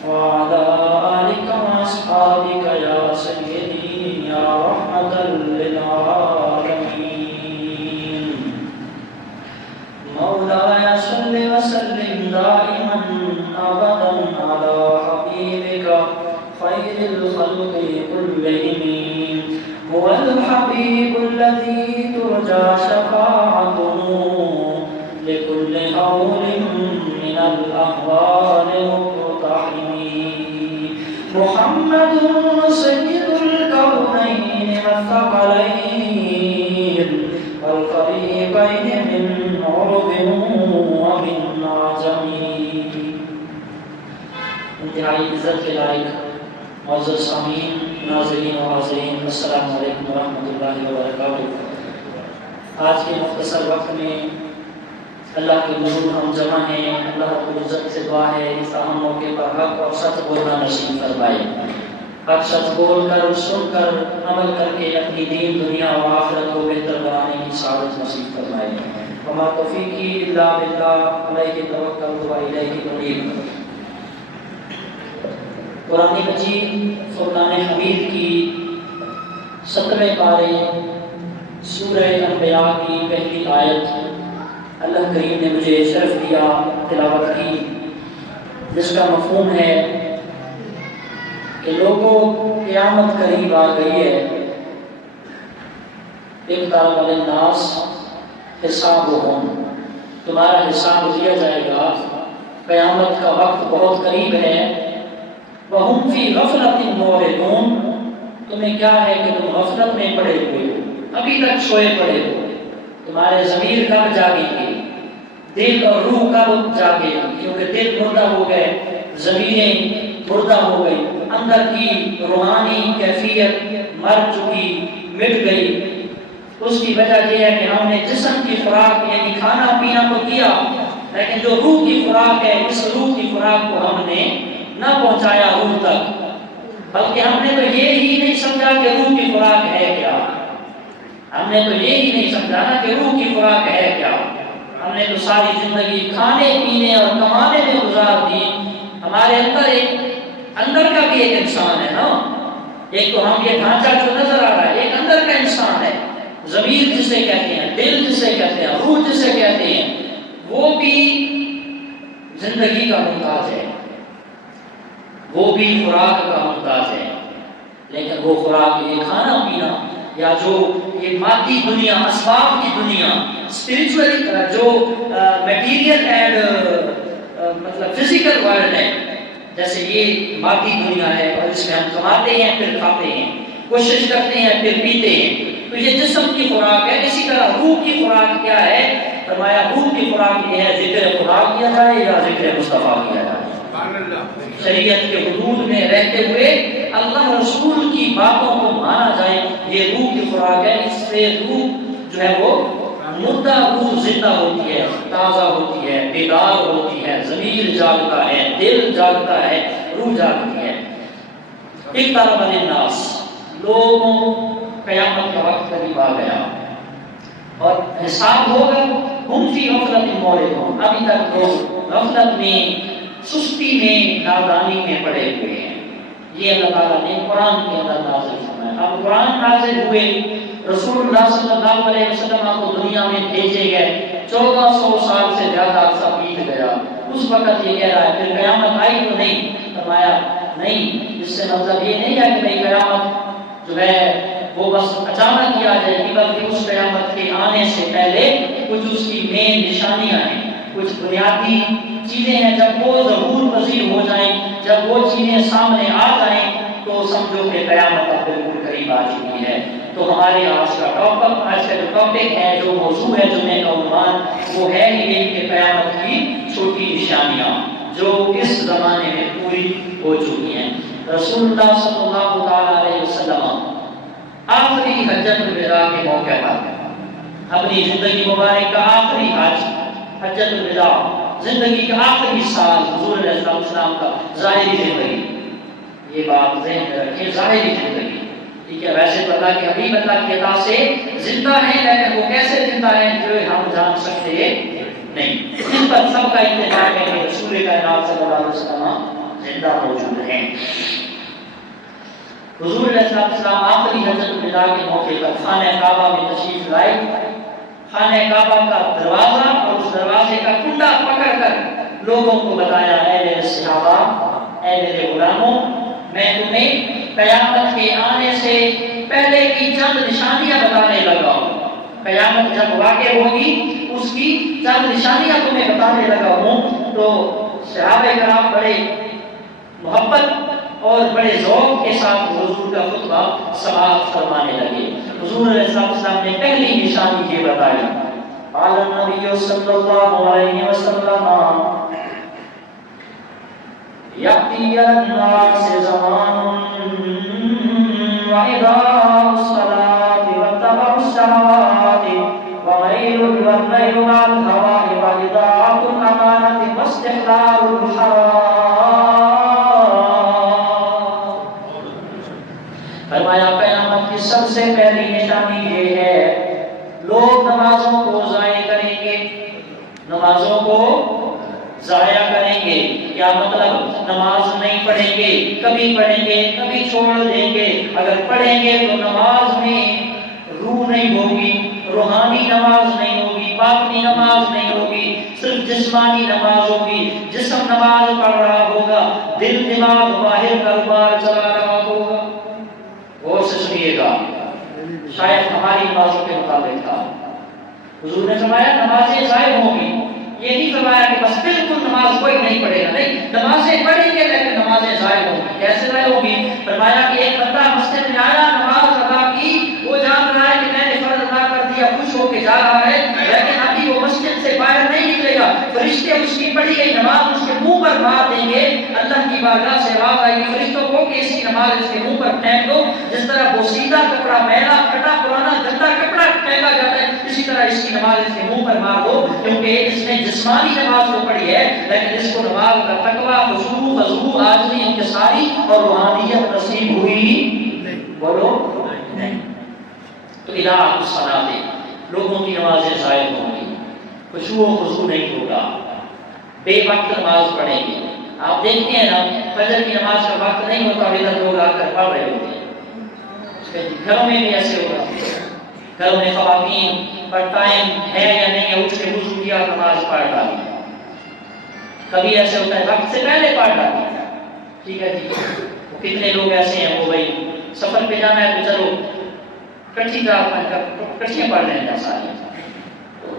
وعلى آلك وأصحابك يا سيدي يا رحمة للعالمين. مولاي صل وسلم دائما أبدا على حبيبك خير الخلق كلهم. هو الحبيب الذي ترجى شفاعته لكل هول من الأهوال مقتحم. محمد سيد الكونين والثقلين والفريقين من عرب ومن عجم. انتہائی عزت کے لائق معزز سامعین، ناظرین و حاضرین، السلام علیکم ورحمۃ اللہ وبرکاتہ۔ آج کے مختصر وقت میں اللہ کے حضور ہم جمع ہیں، اللہ رب العزت سے دعا ہے اس اہم موقع پر حق اور سچ بولنا نصیب فرمائے۔ حق سچ بول کر سن کر عمل کر کے اپنی دین دنیا و آخرت کو بہتر بنانے کی سعادت نصیب فرمائے۔ وما توفیقی الا باللہ، علیہ توکلت و الیہ انیب۔ قرآن مجید فرقان حمید کی 17ویں پارے سورہ انبیاء کی پہلی آیت اللہ کریم نے مجھے شرف دیا تلاوت کی، جس کا مفہوم ہے کہ لوگوں قیامت قریب آ گئی ہے، اقترب للناس حسابہم، تمہارا حساب لیا جائے گا، قیامت کا وقت بہت قریب ہے۔ وَهُمْ فِي غَفْلَةٍ مُعْرِضُونَ، تمہیں کیا ہے کہ تم غفلت میں پڑے ہوئے ہو، ابھی تک سوئے پڑے ہو۔ تمہارے ضمیر کب جاگیں گے، دل اور روح کب جاگے، کیونکہ دل مردہ ہو گئے، ضمیریں مردہ ہو گئی، اندر کی روحانی کیفیت مر چکی، مٹ گئی۔ اس کی وجہ یہ ہے کہ ہم نے جسم کی خوراک یعنی کھانا پینا تو کیا، لیکن جو روح کی خوراک ہے، اس روح کی خوراک کو ہم نے نہ پہنچایا روح تک، بلکہ ہم نے تو یہ ہی نہیں سمجھا کہ روح کی خوراک ہے کیا، ہم نے تو یہ ہی نہیں سمجھا نا کہ روح کی خوراک ہے کیا۔ ہم نے تو ساری زندگی کھانے پینے اور کمانے میں گزار دی۔ ہمارے اندر کا بھی ایک انسان ہے نا، ایک تو ہم یہ ڈھانچہ جو نظر آ رہا ہے، ایک اندر کا انسان ہے، ضمیر جسے کہتے ہیں، دل جسے کہتے ہیں، روح جسے کہتے ہیں، وہ بھی زندگی کا محتاج ہے، وہ بھی خوراک کا محتاج ہے۔ لیکن وہ خوراک یہ کھانا پینا یا جو یہ مادی دنیا، اسباب کی دنیا، اسپرچولی جو میٹیریل اینڈ مطلب فزیکل ورلڈ ہے، جیسے یہ مادی دنیا ہے اور اس میں ہم کماتے ہیں پھر کھاتے ہیں، کوشش کرتے ہیں پھر پیتے ہیں، تو یہ جسم کی خوراک ہے۔ اسی طرح روح کی خوراک کیا ہے؟ فرمایا روح کی خوراک یہ ہے ذکر خدا کیا جائے یا ذکر مصطفیٰ کیا جائے، شریعت کے حدود میں رہتے ہوئے اللہ رسول کی باتوں کو مانا جائے، یہ روح کی خوراک ہے۔ اس سے روح جو ہے وہ مردہ روح زندہ ہوتی ہے، تازہ ہوتی ہے، بیدار ہوتی ہے، ضمیر جاگتا ہے، دل جاگتا ہے، روح جاگتی ہے۔ اقترب للناس، لوگوں قیامت کا وقت قریب آ گیا اور حساب ہوگا۔ ہم فی غفلۃ معرضون، ابھی تک لوگ غفلت میں، سستی میں، نادانی میں پڑے ہوئے ہیں۔ یہ اللہ تعالیٰ نے قرآن کے اندر نازل فرمایا۔ اب قرآن نازل ہوئے، رسول اللہ صلی اللہ علیہ وسلم کو دنیا میں بھیجے گئے، 1400 سال سے زیادہ عرصہ بیت گیا۔ اس وقت یہ کہہ رہا ہے پھر قیامت آئی تو نہیں؟ فرمایا نہیں، اس سے مطلب یہ نہیں ہے کہ نہیں قیامت جو ہے وہ بس اچانک ہی آ جائے گی، بلکہ اس قیامت کے آنے سے پہلے کچھ اس کی مین نشانیاں ہیں، کچھ بنیادی چیزیں ہیں۔ جب وہ ظہور پذیر ہو جائیں، جب وہ چیزیں سامنے آ جائیں تو سمجھو کہ قیامت اب بالکل قریب آ چکی ہے۔ تو ہمارے آج کا جو ٹاپک ہے، جو موضوع ہے، جو میں کا عنوان وہ ہے ہی یہ کہ قیامت کی چھوٹی نشانیاں جو اس زمانے میں پوری ہو چکی ہیں۔ رسول اللہ صلی اللہ علیہ وسلم آخری حجۃ الوداع کے موقع پر اپنی زندگی مبارک کا آخری حج، حجۃ الوداع، زندگی کا آخری سال حضور علیہ السلام کا ظاہری زندگی، یہ بات ذہن میں رکھیں، ظاہری زندگی، ٹھیک ہے۔ ویسے تو اللہ کے حبیب اللہ کی عطا سے زندہ ہیں، لیکن وہ کیسے زندہ ہیں جو ہم جان سکتے نہیں۔ اس پر سب کا اتفاق ہے کہ رسول کائنات صلی اللہ علیہ وسلم زندہ موجود ہیں۔ حضور علیہ السلام آخری حجۃ الوداع کے موقع پر خانہ کعبہ میں تشریف لائے۔ خانہ کعبہ کا دروازہ اور اس دروازے کا کنڈا پکڑ کر لوگوں کو بتایا، اے میرے صحابہ، اے میرے غلاموں، میں تمہیں قیامت کے آنے سے پہلے کی چند نشانیاں بتانے لگا ہوں۔ قیامت جب واقع ہوگی اس کی چند نشانیاں تمہیں بتانے لگا ہوں۔ تو صحابہ کرام بڑے محبت اور بڑے ذوق کے ساتھ حضور کا خطبہ سماعت فرمانے لگے۔ حضور علیہ السلام نے پہلی نشانی یہ بتائی، قال النبی صلی اللہ علیہ وسلم یأتی الناس زمان وإضاء الصلاة واتباع الشهوات وميل والميل مع الهواء وإضاعة الأمانة واستحلال الحرام۔ فرمایا قیامت کی سب سے پہلی نشانی یہ ہے، لوگ نمازوں کو ضائع کریں گے، نمازوں کو ضائع کریں گے۔ کیا مطلب؟ نماز نہیں پڑھیں گے، کبھی پڑھیں گے کبھی چھوڑ دیں گے۔ اگر پڑھیں گے تو نماز میں روح نہیں ہوگی، روحانی نماز نہیں ہوگی، باطنی نماز نہیں ہوگی، صرف جسمانی نماز ہوگی۔ جسم نماز پڑھ رہا ہوگا، دل دماغ باہر کاروبار چلا رہا ہوگا۔ غور سے سنیے گا، شاید ہماری نمازوں کے مطابق تھا۔ حضور نے فرمایا نمازیں ضائع ہوں گی، یہ نہیں فرمایا کہ بس بالکل نماز کوئی نہیں پڑھے گا، نہیں، نمازیں پڑھیں گے لیکن نمازیں ضائع ہوں گی۔ کیسے ضائع ہوگی؟ فرمایا کہ ایک بندہ مسجد میں آیا، نماز ادا کی، وہ جان رہا ہے کہ میں نے فرض ادا کر دیا، خوش ہو کے جا رہا ہے، لیکن ابھی وہ مسجد سے باہر نہیں نکلے گا، فرشتے اس کی پڑھی گئی نماز اس کے منہ پر مار دیں گے۔ اللہ کی بارگاہ سے آواز آئے گی فرشتوں کو کہ اس کی نماز اس کے منہ پر پھینک دو۔ جس طرح بوسیدہ کپڑا، میلا پھٹا پرانا گندا کپڑا پھینکا جاتا ہے، اسی طرح اس کی نماز اس کے منہ پر مار دو، کیونکہ اس نے جسمانی نماز تو پڑھی ہے لیکن اس کو نماز کا تقویٰ، خشوع، خضوع، عاجزی، انکساری اور روحانیت نصیب ہوئی بولو نہیں۔ تو اضاعۃ الصلاۃ، لوگوں کی نمازیں ضائع ہوں گی، خشوع و خضوع نہیں ہوگا، بے وقت نماز پڑھیں گے۔ آپ دیکھتے ہیں نا، فجر کی نماز کا وقت نہیں ہوتا، ابھی تک لوگ آ کر پڑھ رہے ہوتے ہیں۔ گھروں میں بھی ایسے ہوگا، گھروں میں خواتین پر ٹائم ہے یا نہیں ہے، اٹھ کے وضو کیا نماز پڑھ ڈالی، کبھی ایسے ہوتا ہے وقت سے پہلے پڑھ ڈالی، ٹھیک ہے جی۔ کتنے لوگ ایسے ہیں، وہ بھائی سفر پہ جانا ہے تو چلو کٹھیاں پڑھ رہے ہیں ساری،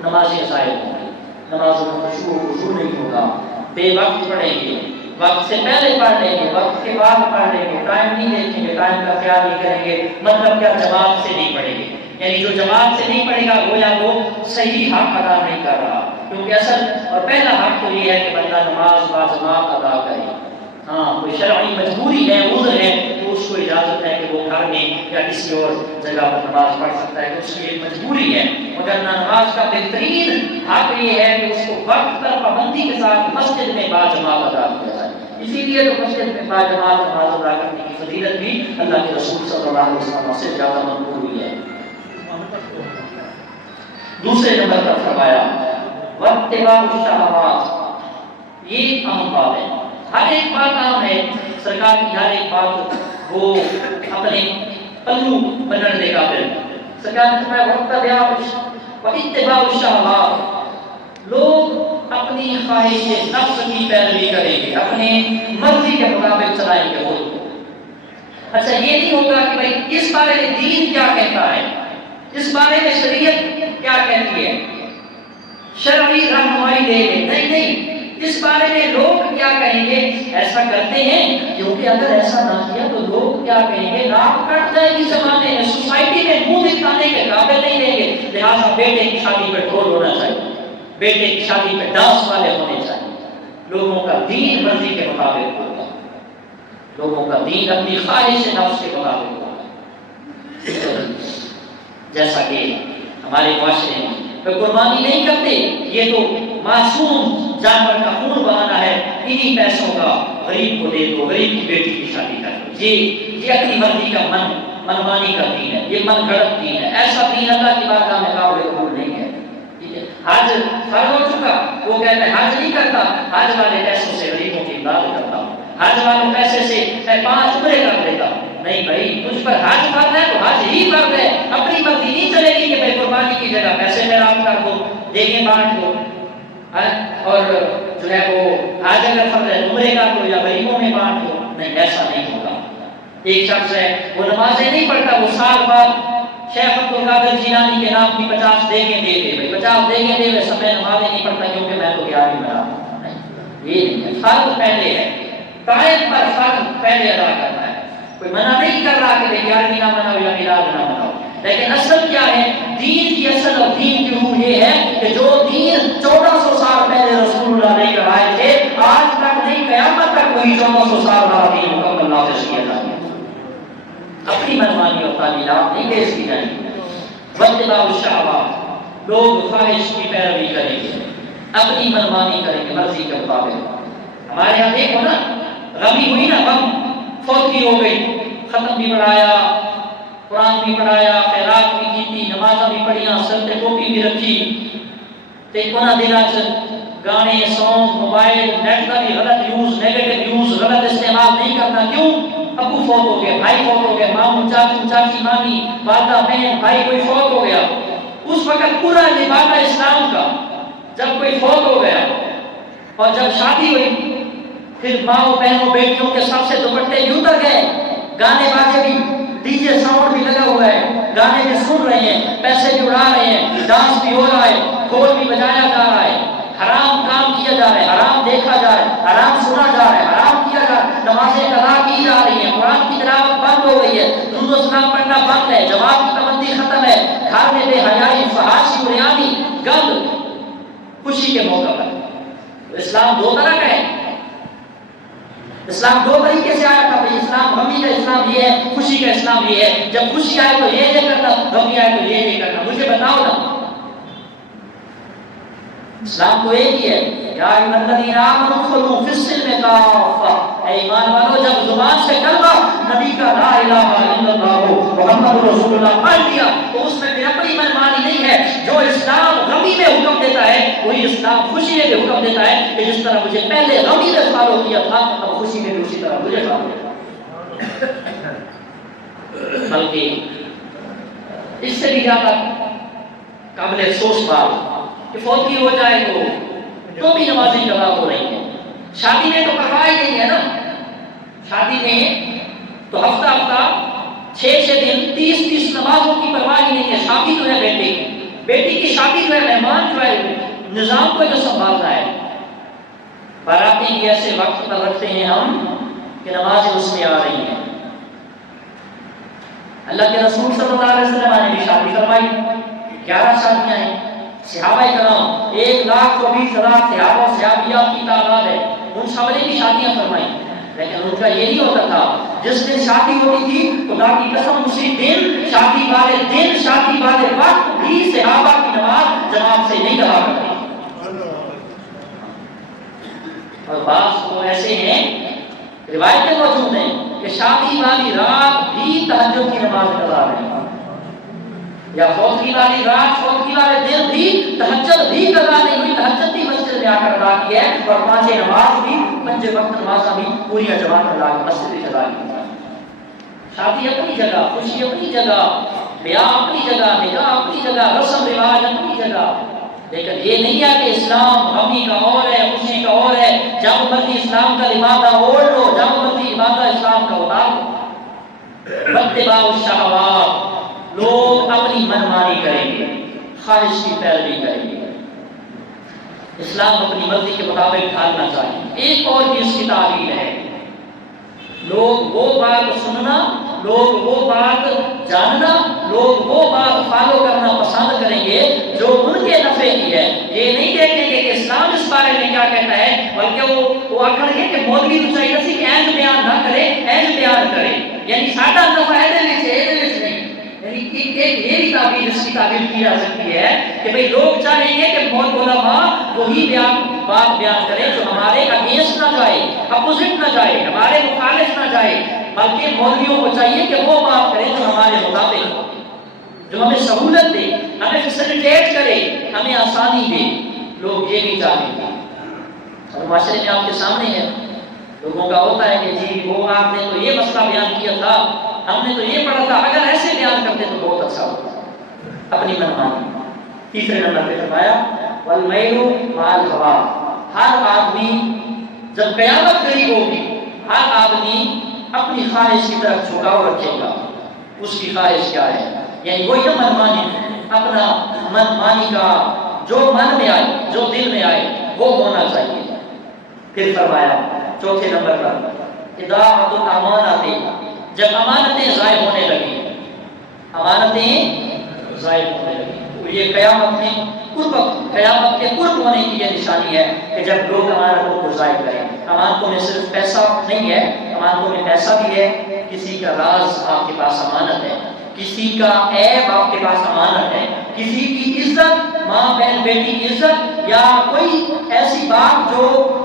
نمازیں ضائع ہوں گی، نمازوں میں خشوع و خضوع نہیں ہوگا، بے وقت پڑھیں گے، وقت سے پہلے پڑھ لیں گے، وقت کے بعد پڑھ لیں گے، ٹائم نہیں دیکھیں گے، ٹائم کا خیال نہیں کریں گے۔ مطلب کیا؟ جماعت سے نہیں پڑھیں گے، یعنی جو جماعت سے نہیں پڑھے گا گویا وہ صحیح حق ادا نہیں کر رہا، کیونکہ اصل اور پہلا حق تو یہ ہے کہ بندہ نماز با جماعت ادا کرے۔ ہاں، کوئی شرعی مجبوری ہے، عذر ہے، تو اس کو اجازت ہے کہ وہ گھر میں یا کسی اور جگہ پر نماز پڑھ سکتا ہے، تو اس کی ایک مجبوری ہے۔ مگر نماز کا بہترین حق یہ ہے کہ اس کو وقت پر پابندی کے ساتھ مسجد میں با جماعت ادا کیا جائے۔ اسی لیے تو مسجد میں با جماعت نماز ادا کرنے کی فضیلت بھی اللہ کے رسول صلی اللہ علیہ وسلم سے زیادہ منقول ہوئی ہے۔ دوسرے نمبر پر فرمایا واتباع الشہوات، یہ اہم بات ہے، ہر ایک بات اہم ہے، سرکار کی ہر ایک بات وہ اپنے پلو بننے دے قابل۔ سرکار نے فرمایا واتباع الشہوات، لوگ اپنی خواہش نفس کی پیروی کریں گے، اپنی مرضی کے مطابق چلائیں گے خود۔ اچھا، یہ نہیں ہوگا کہ بھائی اس بارے میں دین کیا کہتا ہے، اس بارے میں شریعت کیا کہتی ہے، شرعی رہنمائی دے گے، نہیں نہیں، اس بارے میں لوگ کیا کہیں گے، ایسا کرتے ہیں کیونکہ اگر ایسا نہ کیا تو لوگ کیا کہیں گے، ناک کٹ جائے گی زمانے میں، سوسائٹی میں منہ دکھانے کے قابل نہیں رہیں گے۔ لہٰذا بیٹے کی شادی پہ ڈھول ہونا چاہیے، بیٹے کی شادی پہ ڈانس والے ہونے چاہیے، لوگوں کا دین مرضی کے مطابق ہوگا، لوگوں کا دین اپنی خواہش نفس کے مطابق ہوگا۔ جیسا کہ ہمارے معاشرے میں قربانی نہیں کرتے، یہ تو معصوم جانور کا خون بہانا ہے، انہی پیسوں کا غریب کو دے دو، غریب کی بیٹی کی شادی کر دو، یہ اپنی مرضی کا منمانی کا دین ہے، یہ من گھڑت دین ہے، ایسا دین اللہ کی بارگاہ میں قابل قبول نہیں ہے۔ حج فرض ہو چکا، وہ کہتا ہے حج نہیں کرتا، حج والے پیسوں سے غریبوں کی امداد کرتا ہوں، حج والوں پیسے سے میں 5 عمرے کر لیتا ہوں. نہیں بھائی، تجھ پر حج فرض ہے تو حج ہی فرض ہے. اپنی مرضی نہیں چلے گی کہ بھائی قربانی کی جگہ پیسے خیرات کر دو، دیگیں بانٹ دو، اور جو ہے وہ حج اگر فرض ہے عمرے کر دو یا غریبوں میں بانٹ دو. نہیں، ایسا نہیں ہوگا. ایک شخص ہے وہ نمازیں نہیں پڑھتا، وہ سال بعد شیخ عبد القادر جیلانی کے نام کی 50 دیگیں دے دے. بھائی 50 دیگیں دے ویسے میں نمازیں نہیں پڑھتا کیونکہ میں تو 11 میں رہا ہوں. یہ نہیں ہے. فرض پہلے ہے، قائم پر فرض پہلے ادا کرنا ہے. کوئی منع نہیں کر رہا کہ 11ویں نہ مناؤ یا میلاد نہ مناؤ، لیکن اصل کیا ہے؟ دین کی اصل اور دین کی روح یہ ہے کہ جو دین 1400 سال پہلے رسول اللہ نے کرائے تھے، آج تک نہیں، قیامت تک وہی 1400 سال والا دین مکمل نافذ کیا جائے. اپنی منمانی اور تعلیمات نہیں پیش کی جائیں گی. واتباع الشہوات، لوگ خواہش کی پیروی کریں گے، اپنی منمانی کریں گے مرضی کے مطابق. ہمارے یہاں دیکھو نا، غمی ہوئی نا، غم، فوتگی ہو گئی، ختم بھی پڑھایا، قرآن بھی پڑھایا، خیرات بھی کی تھی، نمازاں بھی پڑھیاں، سر تے ٹوپی بھی رکھی، تے انہاں دناں چ گانے، سانگ، موبائل، نیٹ کا بھی غلط یوز، نیگیٹو یوز، غلط استعمال نہیں کرنا. کیوں؟ ابو فوت ہو گئے، بھائی فوت ہو گئے، ماموں، چاچو، چاچی، مامی، والدہ، بہن، بھائی کوئی فوت ہو گیا. اس وقت پورا لبادہ اسلام کا جب کوئی فوت ہو گیا اور جب شادی ہوئی، پھر ماؤں، بہنوں، بیٹیوں کے سب سے دوپٹے یوں تک گئے، گانے باجے بھی، ڈی جے ساؤنڈ بھی لگا ہوا ہے، گانے بھی سن رہے ہیں، پیسے بھی اڑا رہے ہیں، ڈانس بھی ہو رہا ہے، ڈھول بھی بجایا جا رہا ہے، حرام کام کیا جا رہا ہے، حرام دیکھا جا رہا ہے، حرام سنا جا رہا ہے، حرام کیا جا رہا ہے، نمازیں قضا کی جا رہی ہیں، قرآن کی تلاوت بند ہو گئی ہے، درود و سلام پڑھنا بند ہے، جماعت کی پابندی ختم ہے، گھر میں بے حیائی، فحاشی، بریانی، گند. خوشی کے موقع پر اسلام دو طرح کا ہے. اسلام دو طریقے سے آیا تھا. بھائی اسلام غمی کا اسلام یہ ہے، خوشی کا اسلام یہ ہے. جب خوشی آئے تو یہ کرنا، غمی آئے تو یہ کرنا. مجھے بتاؤ نا، اسلام تو ایک ہی ہے. یا ایھا الذین آمنوا ادخلوا فی السلم کافہ، اے ایمان والو جب زبان سے کلمہ نبی کا لا الہ الا اللہ محمد رسول اللہ پڑھ لیا تو اس میں پھر اپنی منمانی نہیں ہے. جو اسلام غمی میں حکم دیتا ہے وہی اسلام خوشی میں بھی حکم دیتا ہے کہ جس طرح مجھے پہلے غمی میں فالو کیا تھا اب خوشی میں بھی اسی طرح مجھے فالو کیا. بلکہ اس سے بھی زیادہ قابل افسوس بات کہ فوتگی ہو جائے تو بھی نمازیں قضا ہو رہی ہیں. شادی میں تو پرواہ ہی نہیں ہے نا. شادی میں تو ہفتہ ہفتہ 6 دن 30 نمازوں کی پرواہ ہی نہیں ہے. شادی جو ہے بیٹی کی شادی جو ہے، مہمان جو ہے نظام کو جو سنبھالنا ہے. باراتی بھی ایسے وقت پر رکھتے ہیں ہم کہ نمازیں اس میں آ رہی ہیں. اللہ کے رسول صلی اللہ علیہ وسلم نے بھی شادی کروائی، 11 شادیاں ہیں. صحابہ کرام 1,20,000 صحابہ صحابیات کی تعداد ہے، ان سب نے بھی شادیاں فرمائی. لیکن ان کا یہ نہیں ہوتا تھا جس دن شادی ہوتی تھی خدا کی قسم اسی دن شادی والے وقت بھی صحابہ کی نماز جماعت سے نہیں ادا کرتے. اور بعض تو ایسے ہیں، روایتیں موجود ہیں کہ شادی والی رات بھی تہجد کی نماز ادا رہے ہیں، یا فوتگی والی رات، فوتگی والے دن بھی تہجد بھی ادا نہیں ہوئی، تہجد بھی مسجد میں آ کر ادا کی ہے، اور 5 نماز بھی 5 وقت نمازاں بھی پوری جماعت ادا کی، مسجد میں ادا کی. شادی اپنی جگہ، خوشی اپنی جگہ، بیاہ اپنی جگہ، نکاح اپنی جگہ، رسم رواج اپنی جگہ. لیکن یہ نہیں ہے کہ اسلام غمی کا اور ہے، خوشی کا اور ہے. جب مرضی اسلام کا لبادہ اوڑھ لو، جب مرضی لبادہ اسلام کا اتار لو. واتباع الشہوات، لوگ اپنی منمانی کریں گے، خواہش کی پیروی کریں گے. اسلام اپنی مرضی کے مطابق ڈھالنا چاہیے. ایک اور بھی اس کی تعبیر ہے، لوگ وہ بات سننا، لوگ وہ بات جاننا، لوگ وہ بات فالو کرنا پسند کریں گے جو ان کے نفع کی ہے. یہ نہیں دیکھیں گے کہ اسلام اس بارے میں کیا کہتا ہے، بلکہ وہ آخر گے کہ مولوی تو چاہیے سی کہ اینج بیان نہ کرے، اینج بیان کرے، یعنی ساڈا نفع ہے نہیں. یہ بھی تعبیر اس کی تعبیر کی جا سکتی ہے کہ بھئی لوگ چاہیں گے کہ علماء وہی بات بیان کرے جو ہمارے اگینسٹ نہ جائے، اپوزٹ نہ جائے، ہمارے مخالف نہ جائے، بلکہ مولویوں کو چاہیے کہ وہ بات کرے جو ہمارے مطابق ہو، جو ہمیں سہولت دے، ہمیں فیسیلیٹیٹ کرے، ہمیں آسانی دے. لوگ یہ بھی چاہیں گے. اور معاشرے میں آپ کے سامنے ہے لوگوں کا ہوتا ہے کہ جی وہ آپ نے تو یہ مسئلہ بیان کیا تھا، ہم نے تو یہ پڑھا تھا، اگر ایسے بیان کرتے تو بہت اچھا ہوتا، اپنی منمانی۔ تیسرے نمبر پہ فرمایا والمیل مع الہوا، ہر آدمی جب قیامت قریب ہوگی ہر آدمی اپنی خواہش کی طرف جھکاؤ رکھے گا۔ اس کی خواہش کیا ہے؟ یعنی وہی نہ منمانی، اپنا منمانی کا جو من میں آئے، جو دل میں آئے وہ ہونا چاہیے۔ پھر فرمایا چوتھے نمبر پر اضاعۃ الامانات، جب امانتیں ضائع ہونے لگی، امانتیں ضائع ہونے لگی تو یہ قیامت کے قرب ہونے کی یہ نشانی ہے کہ جب لوگ امانتوں کو ضائع کریں۔ امانتوں میں صرف پیسہ نہیں ہے، امانتوں میں پیسہ بھی ہے، کسی کا راز آپ کے پاس امانت ہے، کسی کا عیب آپ کے پاس امانت ہے، کسی کی عزت، ماں بہن بیٹی کی عزت، یا کوئی ایسی بات جو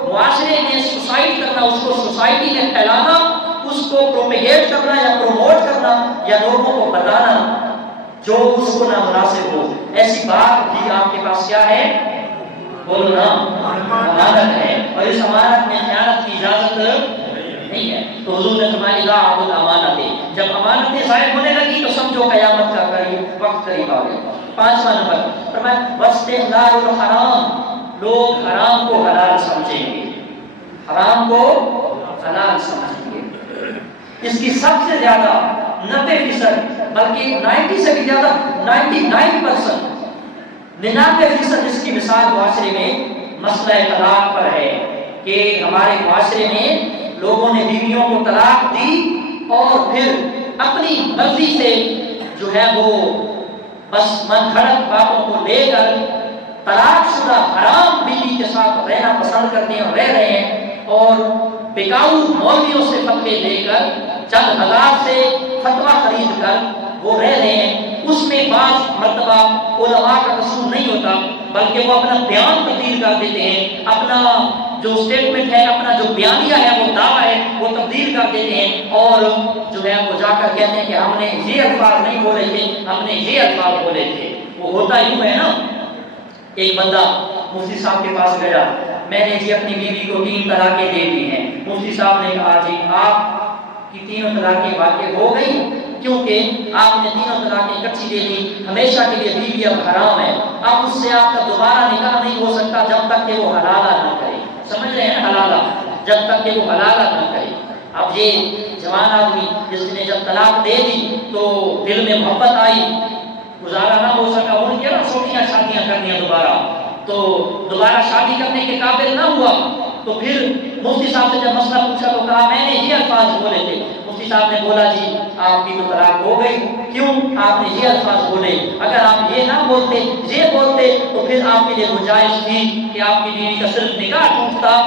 معاشرے میں سوسائٹ کرنا، اس کو سوسائٹی میں پھیلانا، اس کو پروپیگیٹ کرنا یا پروموٹ کرنا یا لوگوں کو بتانا جو اس کو نامناسب ہو، ایسی بات بھی آپ کے پاس کیا ہے؟ بولو نا، امانت ہے، اور اس امانت میں خیانت کی اجازت نہیں ہے۔ تو حضور نے فرمایا اضاعۃ الامانات، جب امانتیں ضائع ہونے لگی تو سمجھو قیامت کا وقت قریب آ گیا۔ پانچواں نمبر فرمایا واستحلال الحرام، لوگ حرام کو حلال سمجھیں گے، حرام کو حلال سمجھیں گے۔ اس کی سب سے زیادہ 90%، بلکہ 90 سے بھی زیادہ 99% اس کی مثال معاشرے میں مسئلہ طلاق پر ہے کہ ہمارے معاشرے میں لوگوں نے بیویوں کو طلاق دی اور پھر اپنی مرضی سے جو ہے وہ بس من گھڑت باتوں کو لے کر طلاق شدہ حرام بیوی کے ساتھ رہنا پسند کرتے ہیں اور رہ رہے ہیں، اور بکاؤ مولویوں سے فتوے لے کر چند ہزار سے فتویٰ خرید کر وہ رہ رہے ہیں۔ اس میں بعض مرتبہ علماء کا قصور نہیں ہوتا، بلکہ وہ اپنا بیان تبدیل کر دیتے ہیں، اپنا جو سٹیٹمنٹ ہے، اپنا جو بیانیہ ہے، وہ دعویٰ ہے، وہ تبدیل کر دیتے ہیں، اور جو ہے وہ جا کر کہتے ہیں کہ ہم نے یہ الفاظ نہیں بولے تھے، ہم نے یہ الفاظ بولے تھے۔ وہ ہوتا یوں ہے نا، ایک بندہ مفتی صاحب کے پاس گیا، میں نے جی اپنی بیوی کو 3 طلاقیں دے دی ہیں۔ مفتی صاحب نے کہا جی آپ کی 3 طلاقیں واقع ہو گئی، کیونکہ آپ نے 3 طلاقیں اکٹھی دے دی، ہمیشہ کے لیے بیوی اب حرام ہے، اب اس سے آپ کا دوبارہ نکاح نہیں ہو سکتا جب تک کہ وہ حلالہ نہ کرے۔ سمجھ رہے ہیں حلالہ؟ جب تک کہ وہ حلالہ نہ کرے۔ اب یہ جوان آدمی جس نے جب طلاق دے دی تو دل میں محبت آئی، گزارا نہ ہو سکا، ان کے نا چھوٹیاں شادیاں کرنی دوبارہ، تو دوبارہ شادی کرنے کے قابل نہ ہوا، تو پھر مفتی صاحب سے جب مسئلہ پوچھا تو کہا میں نے یہ الفاظ بولے تھے۔ مفتی صاحب نے بولا جی آپ کی تو طلاق ہو گئی، کیوں؟ آپ نے یہ الفاظ بولے، اگر آپ یہ نہ بولتے، یہ بولتے تو پھر آپ کے لیے گنجائش تھی کہ آپ کی بیوی کا صرف نکاح ٹوٹتا،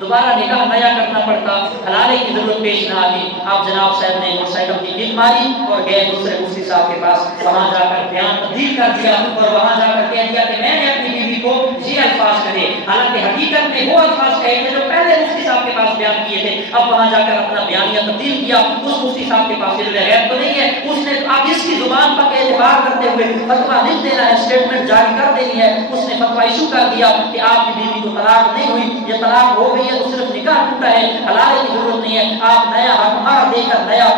دوبارہ نکاح نیا کرنا پڑتا، حلالے کی ضرورت پیش نہ آتی۔ آپ جناب صاحب نے موٹر سائیکل کی کک ماری اور گئے دوسرے مفتی صاحب کے پاس، وہاں جا کر بیان تبدیل کر دیا اور وہاں جا کر کہہ دیا کہ میں نے اپنی بیوی کو یہ الفاظ کہے، حالانکہ حقیقت میں وہ الفاظ کہے تھے جو پہلے مفتی صاحب کے پاس بیان کیے تھے۔ اب وہاں جا کر اپنا بیانیہ تبدیل کیا، اس مفتی صاحب کے پاس علم غیب تو نہیں ہے، اس نے اب اس کی زبان پر اعتبار کرتے ہوئے فتویٰ لکھ دینا ہے، اسٹیٹمنٹ جاری کر دینی ہے۔ اس نے فتویٰ ایشو کر دیا کہ آپ کی بیوی کو طلاق نہیں ہوئی، یہ طلاق ہو گئی ہے تو صرف نکاح ٹوٹا ہے، حلالے کی ضرورت نہیں ہے، آپ نیا ہمارا دے کر نیا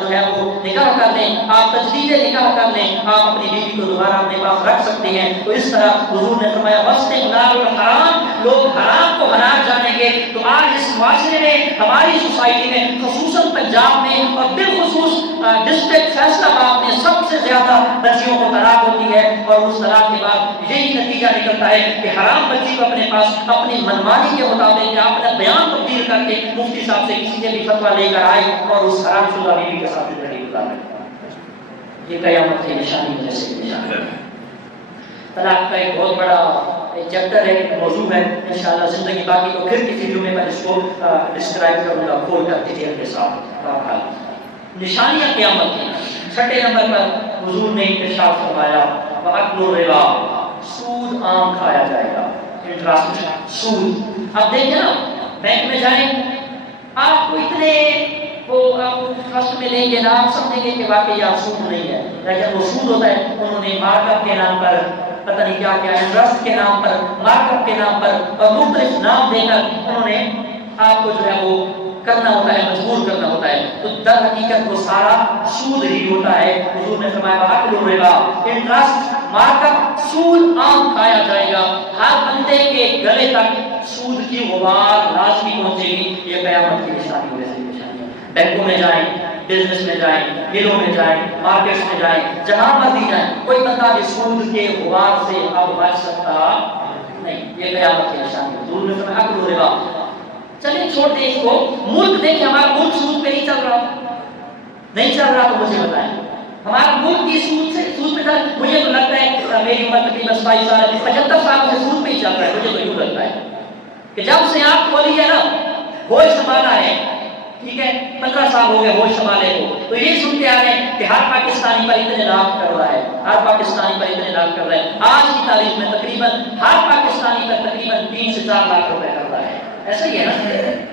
جو ہے وہ نکاح کر لیں، آپ تجدید نکاح کر لیں، آپ اپنی بیوی کو دوبارہ اپنے پاس رکھ سکتے ہیں۔ تو اس طرح حضور نے فرمایا واستحلال الحرام، لوگ حرام کو حلال جانیں گے۔ تو آج اس معاشرے میں، ہماری سوسائٹی میں، خصوصاً پنجاب میں اور بالخصوص ڈسٹرکٹ فیصل آباد میں سب سے زیادہ بچیوں کو طلاق ہوتی ہے، اور اس طلاق کے بعد یہی نتیجہ نکلتا ہے کہ حرام بچی کو اپنے پاس اپنی منمانی کے مطابق یا اپنا بیان تبدیل کر کے مفتی صاحب سے کسی سے بھی فتویٰ لے کر آئے اور اس حرام شدہ بیوی کے ساتھ زندگی گزارے۔ یہ قیامت کی نشانی میں سے نشانی ہے۔ طلاق کا ایک بہت بڑا چیپٹر ہے، ایک موضوع ہے، انشاءاللہ زندگی باقی تو پھر کسی جمعے میں اس کو ڈسکرائب کروں گا کھول کر ڈیٹیل کے ساتھ۔ نشانیاں قیامت کی۔ 6 نمبر پر حضور نے ارشاد فرمایا وَأَكْلُ الرِّبَا، سود عام کھایا جائے گا، انٹرسٹ، سود۔ اب دیکھیں نا، بینک میں جائیں، آپ کو اتنے وہ ٹرسٹ میں لیں گے نا، آپ سمجھیں گے کہ واقعی آپ سود نہیں ہے، لیکن وہ سود ہوتا ہے۔ انہوں نے مارک اپ کے نام پر، پتہ نہیں کیا انٹرسٹ کے نام پر، مارک اپ کے نام پر اور مختلف نام دے کر انہوں نے آپ کو جو ہے وہ کرنا ہوتا ہے، مجبور کرنا ہوتا ہے، تو در حقیقت وہ سارا سود ہی ہوتا ہے۔ حضور نے فرمایا وَأَكْلُ الرِّبَا، انٹرسٹ مار کر سود عام کھایا جائے گا، ہر بندے کے گلے تک سود کی غبار لازمی پہنچے گی۔ یہ قیامت کی نشانی میں سے نشانی ہے۔ بینکوں میں جائیں، بزنس میں جائیں، ملوں میں جائیں، مارکیٹس میں جائیں، جہاں مرضی جائیں، کوئی بندہ بھی سود کے غبار سے اب بچ سکتا نہیں۔ یہ قیامت کی نشانی ہے۔ حضور نے فرمایا اکلوا الربا۔ چلیے چھوڑ دیں اس کو، ملک دیکھیں ہمارا ملک سود پہ نہیں چل رہا، نہیں چل رہا تو مجھے بتائیں ہمارا ملک کی سود پہ چل، مجھے تو لگتا ہے میری عمر تقریباً 27 سال 75 سال سے سود پہ ہی چل رہا ہے۔ مجھے تو یوں لگتا ہے کہ جب سے آپ کھولی ہے نا، ہوش سنبھالا ہے، ٹھیک ہے، 15 سال ہو گئے ہوش سنبھالے کو، تو یہ سنتے آ رہے ہیں کہ ہر پاکستانی پر اتنے لاکھ کر رہا ہے، ہر پاکستانی پر اتنے لاکھ کر رہا ہے۔ آج کی تاریخ میں تقریباً ہر پاکستانی پر تقریباً 3 سے 4 لاکھ روپے کر رہا ہے۔ ایسا ہی ہے نا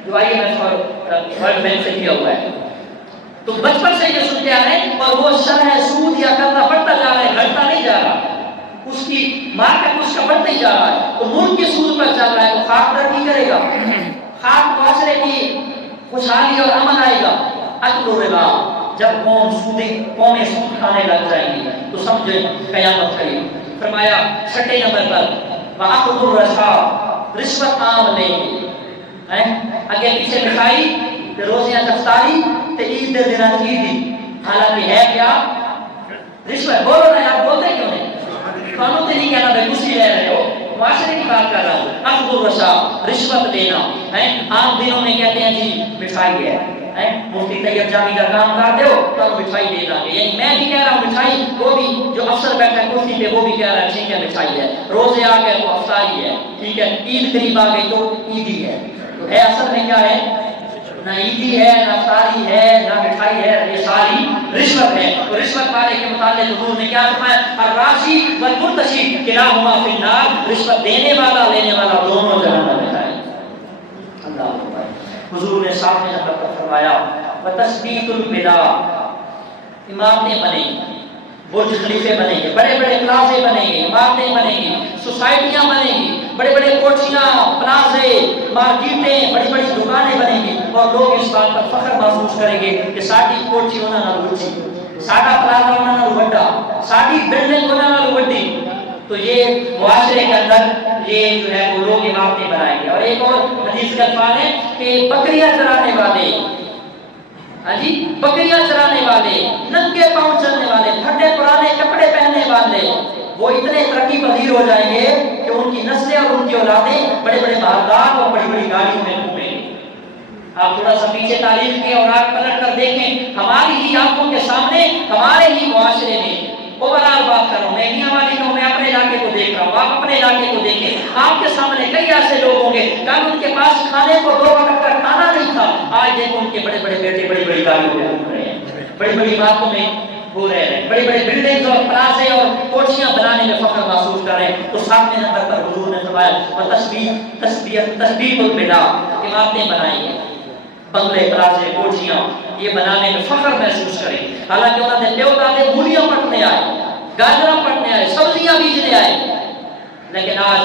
جو آئی ایم ایف اور ورلڈ بینک سے کیا ہوا ہے۔ تو بچپن سے یہ سنتے آ رہے ہیں، اور وہ شرح سود یا کرنا بڑھتا جا رہا ہے، گھٹتا نہیں جا رہا، اس کی مارکیٹ اس کا بڑھتا ہی جا رہا ہے۔ تو ملک کے سود پر چل رہا ہے، تو خاک ترقی کرے گا، خاک معاشرے کی خوشحالی اور امن آئے گا۔ اکل الربا، جب قومیں سود کھانے لگ جائیں گی تو سمجھے قیامت قریب۔ فرمایا 6 نمبر پر وَأَخْذُ الرَّشْوَىٰ، رشوت عام لیں گے، اگے پیچھے مٹھائی تے روزیاں افطاری تے عید دے دن عیدی، حالانکہ ہے کیا رشوت۔ بولو نا یار، بولتے کیوں نہیں؟ قانون تو نہیں کہنا بھائی کسی رہ رہے ہو، معاشرے کی بات کر رہا ہوں۔ اخذ الرشوہ، رشوت دینا ہے۔ عام دنوں میں کہتے ہیں جی مٹھائی ہے، مفتی طیب جامی کا کام کر دو تو مٹھائی دے دیں گے، یعنی میں بھی کہہ رہا ہوں مٹھائی، وہ بھی جو افسر بیٹھا ہے کرسی پہ وہ بھی کہہ رہا ہے ٹھیک ہے مٹھائی ہے، روزے آ گئے تو افطاری ہے، ٹھیک ہے، عید قریب آ گئی تو عیدی ہے۔ تو ہے اصل میں کیا ہے؟ نہ عیدی ہے، نہ افطاری ہے، نہ مٹھائی ہے، یہ ساری رشوت ہے۔ تو رشوت والے کے متعلق حضور نے کیا فرمایا؟ الراشی والمرتشی کلاہما فی النار، رشوت دینے والا لینے والا دونوں جہنم میں جائیں گے۔ اللہ اکبر۔ حضور نے 7 نمبر پر فرمایا وتثبیت البدع، عمارتیں بنیں گی، برج خلیفے بنیں گے، بڑے بڑے پلازے بنیں گے، عمارتیں بنیں گی، سوسائٹیاں بنیں گی، بڑے بڑے کوٹھیاں، پلازے، مارکیٹیں، بڑی بڑی دکانیں بنیں گی، اور لوگ اس بات پر فخر محسوس کریں گے کہ ساری کوٹھی ہونا نہ روچی، ساڈا پلازا ہونا نہ بڑا، ساری بلڈنگ ہونا نہ بڑی۔ تو یہ معاشرے کے اندر یہ جو ہے وہ لوگ عمارتیں بنائیں گے۔ اور ایک اور حدیث کا الفاظ ہے کہ بکریاں چرانے والے، ہاں جی، بکریاں چرانے والے، ننگے پاؤں چلنے والے، پھٹے پرانے کپڑے پہننے والے، وہ اتنے ترقی پذیر ہو جائیں گے کہ ان کی نسلیں اور ان کی اولادیں بڑے بڑے باغات اور بڑی بڑی گاڑیوں میں گھومیں گے۔ آپ تھوڑا سا پیچھے تاریخ کے اور آگ پلٹ کر دیکھیں، ہماری ہی آنکھوں کے سامنے، ہمارے ہی معاشرے میں، اوورال بات کر رہا ہوں میں، میاں والی میں اپنے علاقے کو دیکھ رہا ہوں، آپ اپنے علاقے کو دیکھیں، آپ کے سامنے کئی ایسے لوگ ہوں گے کل ان کے پاس کھانے کو 2 وقت کا کھانا نہیں تھا، آج دیکھو ان کے بڑے بڑے بیٹے بڑی بڑی گاڑیوں میں گھوم رہے ہیں، بڑی بڑی باتوں میں ہو رہے ہیں، بڑی بڑی بلڈنگز اور پلازے اور کوٹھیاں بنانے میں فخر محسوس کر رہے ہیں۔ تو 7 نمبر پر حضور نے فرمایا اور تثبیت البدع، عمارتیں بنائیں گے، بنگلے، پلازے، کوٹھیاں یہ بنانے میں فخر محسوس کریں۔ حالانکہ انہوں نے پیو دادے مولیاں پٹنے آئے، گاجرہ پٹنے آئے، سبزیاں بیچنے آئے، لیکن آج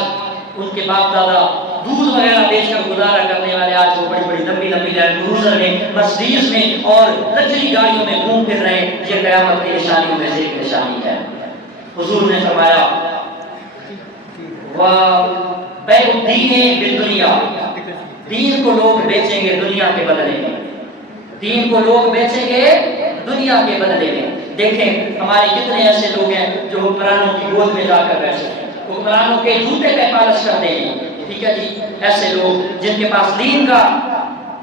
ان کے باپ دادا دودھ وغیرہ بیچ کر گزارا کرنے والے آج وہ بڑی بڑی لمبی لمبی لینڈ کروزر میں، مرسیڈیز میں اور لگژری گاڑیوں میں گھوم پھر رہے ہیں۔ یہ قیامت کی نشانیوں میں سے ایک نشانی ہے۔ حضور نے فرمایا وَبَيْعُ الدِّينِ بِالدُّنْيَا، دین کو لوگ بیچیں گے دنیا کے بدلے میں، دین کو لوگ بیچیں گے دنیا کے بدلے میں۔ دیکھیں ہمارے کتنے ایسے لوگ ہیں جو حکمرانوں کی گود میں جا کر بیٹھے ہیں، حکمرانوں کے جوتے پہ پالش کر دیں گے، ٹھیک ہے جی، ایسے لوگ جن کے پاس دین کا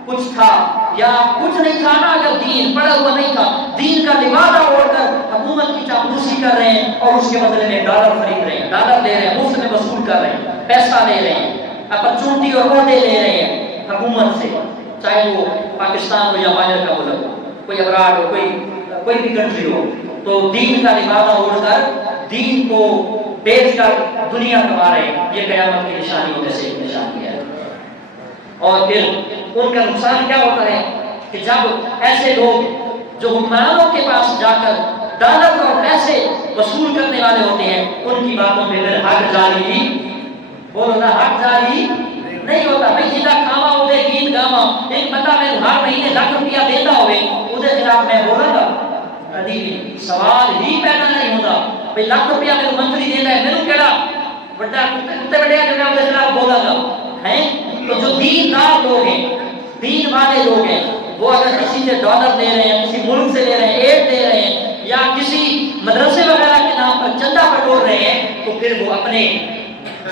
کچھ تھا یا کچھ نہیں تھا نا، اگر دین پڑا ہوا نہیں تھا، دین کا لبادہ اوڑھ کر حکومت کی چاپلوسی کر رہے ہیں اور اس کے بدلے میں ڈالر خرید رہے ہیں، ڈالر لے رہے ہیں، مفت میں وصول کر رہے ہیں، پیسہ لے رہے ہیں، اپرچونٹی اور عہدے لے رہے ہیں حکومت سے، چاہے وہ پاکستان ہو یا باہر کا ملک ہو، کوئی ابراڈ ہو، کوئی بھی کنٹری ہو، تو دین کا لبادہ اوڑھ کر دین کو بیچ کر دنیا کما رہے ہیں۔ یہ قیامت کی نشانیوں میں سے ایک نشانی ہے۔ اور پھر ان کا نقصان کیا ہوتا ہے کہ جب ایسے لوگ جو حکمرانوں کے پاس جا کر ڈالر اور پیسے وصول کرنے والے ہوتے ہیں، ان کی باتوں پہ پھر حق جاری، بولو نا، حق جاری نہیں ہوتا بھائی جیتا کھاوا وہ گیت گاوا ایک بندہ میں ہر مہینے لاکھ روپیہ دیتا ہوئے وہ خلاف میں بولا گا کبھی بھی سوال ہی پیدا نہیں ہوتا بھائی لاکھ روپیہ میرے منتری دینا ہے میرے کہڑا بڑا کتے بڑے جو میں اس خلاف بولا گا ہیں تو جو دین دار لوگ ہیں دین والے لوگ ہیں وہ اگر کسی سے ڈالر دے رہے ہیں کسی ملک سے لے رہے ہیں ایڈ دے رہے ہیں یا کسی مدرسے وغیرہ کے نام پر چندہ بٹور رہے ہیں تو پھر وہ اپنے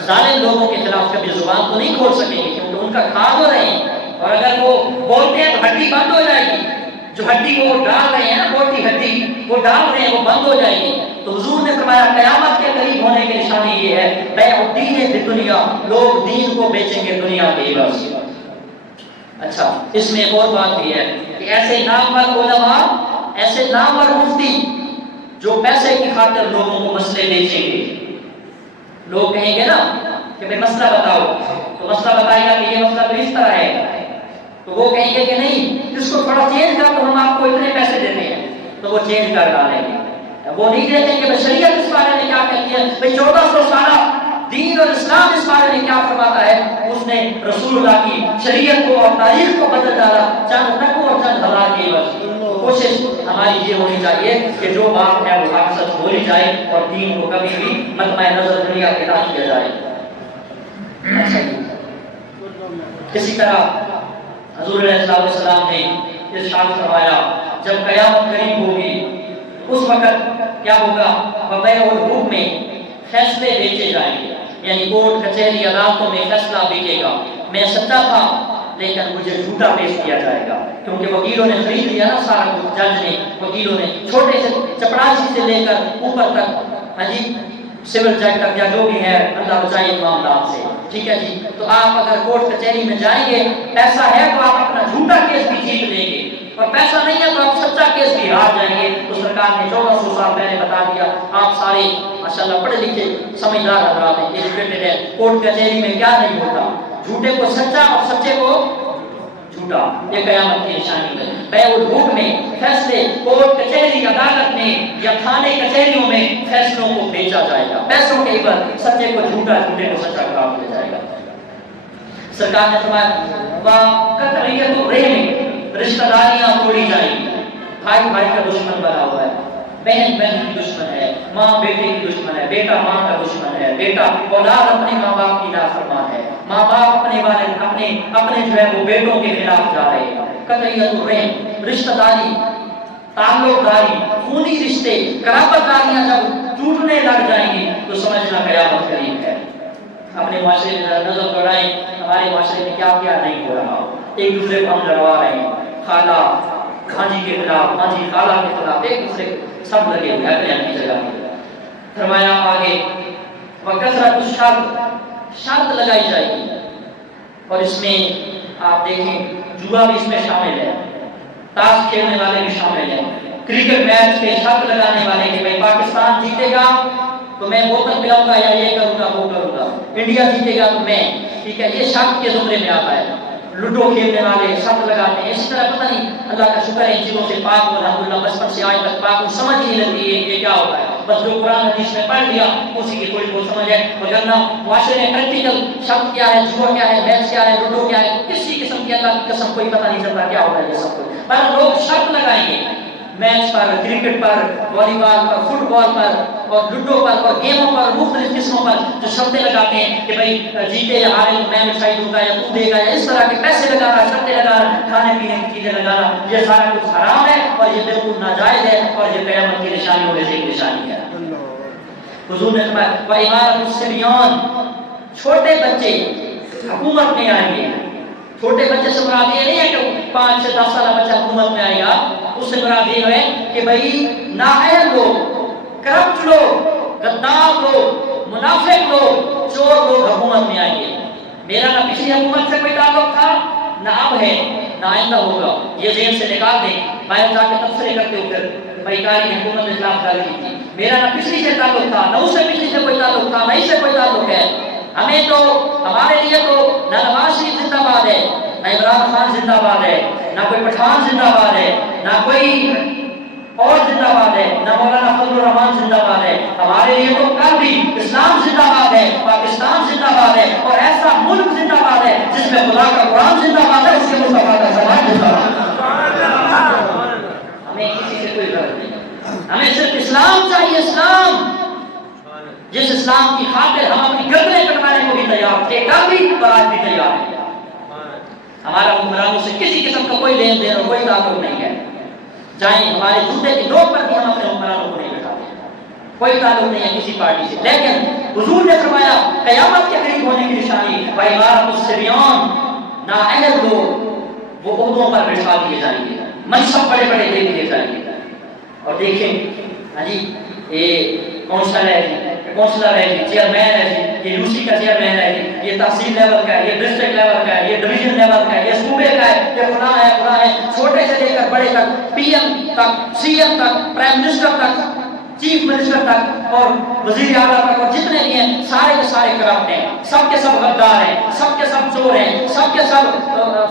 ظالم لوگوں کے خلاف کبھی زبان تو نہیں کھول سکیں گے کیونکہ ان کا کھا ہو رہے ہیں اور اگر وہ بولتے ہیں تو ہڈی بند ہو جائے گی جو ہڈی وہ ڈال رہے ہیں نا موٹی ہڈی وہ ڈال رہے ہیں وہ بند ہو جائے گی تو حضور نے فرمایا قیامت کے قریب ہونے کی نشانی یہ ہے بیع الدین فی دنیا لوگ دین کو بیچیں گے دنیا کے عوض اچھا اس میں ایک اور بات بھی ہے کہ ایسے نامور علماء ایسے نامور مفتی جو پیسے کی خاطر لوگوں کو مسئلے بیچیں گے لوگ کہیں گے نا کہ بھئی مسئلہ بتاؤ تو مسئلہ بتائے گا کہ یہ مسئلہ تو اس طرح ہے تو وہ کہیں گے کہ نہیں اس کو تھوڑا چینج کر تو ہم آپ کو اتنے پیسے دیتے ہیں تو وہ چینج کر ڈالیں گے وہ نہیں دیتے کہ بھئی شریعت اس بارے میں کیا کہتی ہے بھئی 1400 سالہ دین اور اسلام اس بارے میں کیا فرماتا ہے اس نے رسول اللہ کی شریعت کو اور تاریخ کو بدل ڈالا چند ٹکوں اور چند ہزار کی بس کوشش ہماری یہ ہونی چاہیے کہ جو بات ہے وہ حق سچ بولی جائے اور دین کو کبھی بھی مطمع نظر دنیا کے نہ کیا جائے کسی طرح حضور علیہ السلام نے ارشاد فرمایا جب قیامت قریب ہوگی اس وقت کیا ہوگا وبیع الحکم میں فیصلے بیچے جائیں گے یعنی کورٹ کچہری عدالتوں میں فیصلہ بکے گا میں سچا تھا لیکن مجھے جھوٹا پیش کیا جائے گا کیونکہ وکیلوں نے خرید لیا نا سارا کچھ جج نے وکیلوں نے چھوٹے سے چپڑاسی سے لے کر اوپر تک ہاں جی سول جج تک یا جو بھی ہے اللہ بچائے معاملات سے ٹھیک ہے جی تو آپ اگر کورٹ کچہری میں جائیں گے پیسہ ہے تو آپ اپنا جھوٹا کیس بھی جیت لیں گے اور پیسہ نہیں ہے تو آپ سچا کیس بھی ہار جائیں گے تو سرکار نے 1400 سال پہلے بتا دیا آپ سارے ماشاءاللہ پڑھے لکھے سمجھدار حضرات ہیں ایجوکیٹڈ ہے کورٹ کچہری میں کیا نہیں ہوتا جھوٹے کو سچا اور سچے کو جھوٹا یہ قیامت کی نشانی ہے بیع الحکم میں فیصلے کورٹ کچہری عدالت میں یا تھانے کچہریوں میں فیصلوں کو بیچا جائے گا پیسوں کے اوپر سچے کو جھوٹا جھوٹے کو سچا قرار دیا جائے گا سرکار نے فرمایا وقطعیت الرحم رشتہ داریاں توڑی جائیں گی بھائی بھائی کا دشمن بنا ہوا ہے بہن بہن کی دشمن ہے ماں بیٹے کی دشمن ہے بیٹا ماں کا دشمن ہے بیٹا اولاد اپنے ماں باپ کی نافرمان ہے ماں باپ اپنے والد اپنے جو ہے وہ بیٹوں کے خلاف جا رہے ہیں قطعیت الرحم رشتہ داری تعلق داری خونی رشتے قرابت داریاں جب ٹوٹنے لگ جائیں گی تو سمجھنا قیامت قریب ہے اپنے معاشرے میں نظر دوڑائیں ہمارے معاشرے میں کیا کیا نہیں ہو رہا ایک دوسرے کو ہم لڑوا رہے ہیں خالہ خاجی کے خلاف خاجی خالہ کے خلاف ایک دوسرے سب لگے ہوئے ہیں اپنی جگہ میں فرمایا آگے وکثرت الشرط شرط لگائی جائے گی اور اس میں آپ دیکھیں جوا بھی اس میں شامل ہے تاش کھیلنے والے بھی شامل ہیں کرکٹ میچ پہ شرط لگانے والے کہ بھائی پاکستان جیتے گا تو میں بوتل پلاؤں گا یا یہ کروں گا وہ کروں گا انڈیا جیتے گا تو میں ٹھیک ہے یہ شرط کے زمرے میں آتا ہے لوڈو کھیلنے والے شرط لگاتے ہیں اس طرح پتہ نہیں اللہ کا شکر ہے ان چیزوں سے پاک ہو الحمدللہ بچپن سے آج تک پاک سمجھ نہیں لگتی ہے یہ کیا ہوتا ہے بس جو قرآن حدیث میں پڑھ لیا اسی کی تھوڑی بہت سمجھ ہے وگرنہ معاشرے میں پریکٹیکل شرط کیا ہے جوا کیا ہے میچ کیا ہے لوڈو کیا ہے کسی قسم کی اللہ کی قسم کوئی پتہ نہیں چلتا کیا ہوتا ہے یہ سب کچھ پر لوگ شرط لگائیں گے میچ پر کرکٹ پر والی بال پر فٹ بال پر اور لوڈو پر اور گیموں پر مختلف قسموں پر جو شرطیں لگاتے ہیں کہ بھائی جیتے یا ہارے میں مٹھائی دوں گا یا تو دے گا یا اس طرح کے پیسے لگا رہا شرطیں لگا رہا کھانے پینے کی چیزیں لگا رہا یہ سارا کچھ حرام ہے اور یہ بالکل ناجائز ہے اور یہ قیامت کی نشانیوں میں سے ایک نشانی ہے حضور نے فرمایا وَإِمَارَةُ الصِّبْيَانِ چھوٹے بچے حکومت میں آئیں گے چھوٹے بچے سے مراد یہ نہیں ہے کہ 5 سے 10 سالہ بچہ حکومت میں آئے گا اس سے مراد یہ ہے کہ بھائی نااہل لوگ کرپٹ لوگ غدار لوگ منافق لوگ چور لوگ حکومت میں آئیں گے میرا نہ پچھلی حکومت سے کوئی تعلق تھا نہ اب ہے نہ آئندہ ہوگا یہ ذہن سے نکال دیں باہر جا کے تبصرے کرتے ہو پھر بھائی کاری حکومت کے خلاف گل کی تھی میرا نہ پچھلی سے تعلق تھا نہ اس سے پچھلی سے کوئی تعلق تھا نہ اس سے کوئی تعلق ہے ہمیں تو ہمارے لیے تو نہ نواز شریف زندہ باد ہے نہ عمران خان زندہ باد ہے نہ کوئی پٹھان زندہ باد ہے نہ کوئی اور زندہ باد ہے، نہ مولانا فضل الرحمان زندہ باد ہے، ہمارے لیے تو کل بھی اسلام زندہ باد ہے، پاکستان زندہ باد ہے، اور ایسا ملک زندہ باد ہے جس میں خدا کا قرآن زندہ باد ہے، اس کے مصطفیٰ کا سلام زندہ باد ہے۔ ہمیں کسی سے کوئی غرض نہیں، ہمیں صرف اسلام چاہیے، اسلام جس اسلام کی خاطر ہم اپنی گردنیں کٹوانے کو بھی تیار تھے، کل بھی اور آج بھی تیار ہیں۔ ہمارا حکمرانوں سے کسی قسم کا کوئی لین دین اور کوئی تعلق نہیں ہے، جائیں ہمارے جوتے کی نوک پر بھی ہم اپنے حکمرانوں کو نہیں بٹھاتے، کوئی تعلق نہیں ہے کسی پارٹی سے۔ لیکن حضور نے فرمایا قیامت کے قریب ہونے کی نشانی وَإِمَارَةُ الصِّبْيَانِ، نااہل لوگ وہ عہدوں پر بٹھا دیے جائیں گے، منصب بڑے بڑے دے دیے جائیں گے۔ اور دیکھیں ہاں جی یہ کونسلر ہے جی، کونسلر ہے جی، چیئرمین ہے جی، یہ یوسی کا چیئرمین ہے جی، یہ تحصیل لیول کا ہے، یہ ڈسٹرکٹ لیول کا ہے، یہ ڈویژن لیول کا ہے، یہ صوبے کا ہے، یہ فلاں ہے فلاں ہے، چھوٹے سے لے کر بڑے تک، پی ایم تک، سی ایم تک، پرائم منسٹر تک، چیف منسٹر تک اور وزیر اعلیٰ تک، اور جتنے بھی ہیں سارے کے سارے کرپٹ ہیں، سب کے سب غدار ہیں، سب کے سب چور ہیں، سب کے سب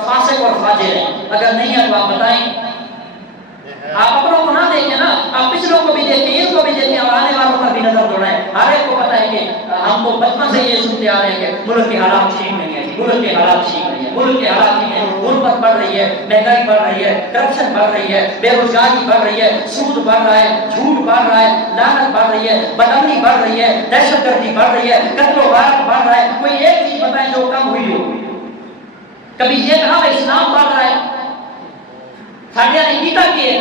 فاسق اور فاجر ہیں۔ اگر نہیں ہے تو آپ بتائیں، آپ اپنوں کو نہ دیکھیں نا، آپ پچھلوں کو بھی دیکھیں، ان کو بھی دیکھیں، اور آنے والوں پر بھی نظر دوڑائیں۔ ہر ایک کو پتہ ہے کہ ہم تو بچپن سے یہ سنتے آ رہے ہیں کہ ملک کے حالات ٹھیک نہیں ہے، ملک کے حالات ٹھیک نہیں ہے، ملک کے حالات ٹھیک ہیں، غربت بڑھ رہی ہے، مہنگائی بڑھ رہی ہے، کرپشن بڑھ رہی ہے، بے روزگاری بڑھ رہی ہے، سود بڑھ رہا ہے، جھوٹ بڑھ رہا ہے، لعنت بڑھ رہی ہے، بدامنی بڑھ رہی ہے، دہشت گردی بڑھ رہی ہے، قتل و غارت بڑھ رہا ہے۔ کوئی ایک چیز بتائیں جو کم ہوئی ہو؟ کبھی یہ کہا کہ اسلام بڑھ رہا ہے؟ ساڈیاں نے کیتا کہ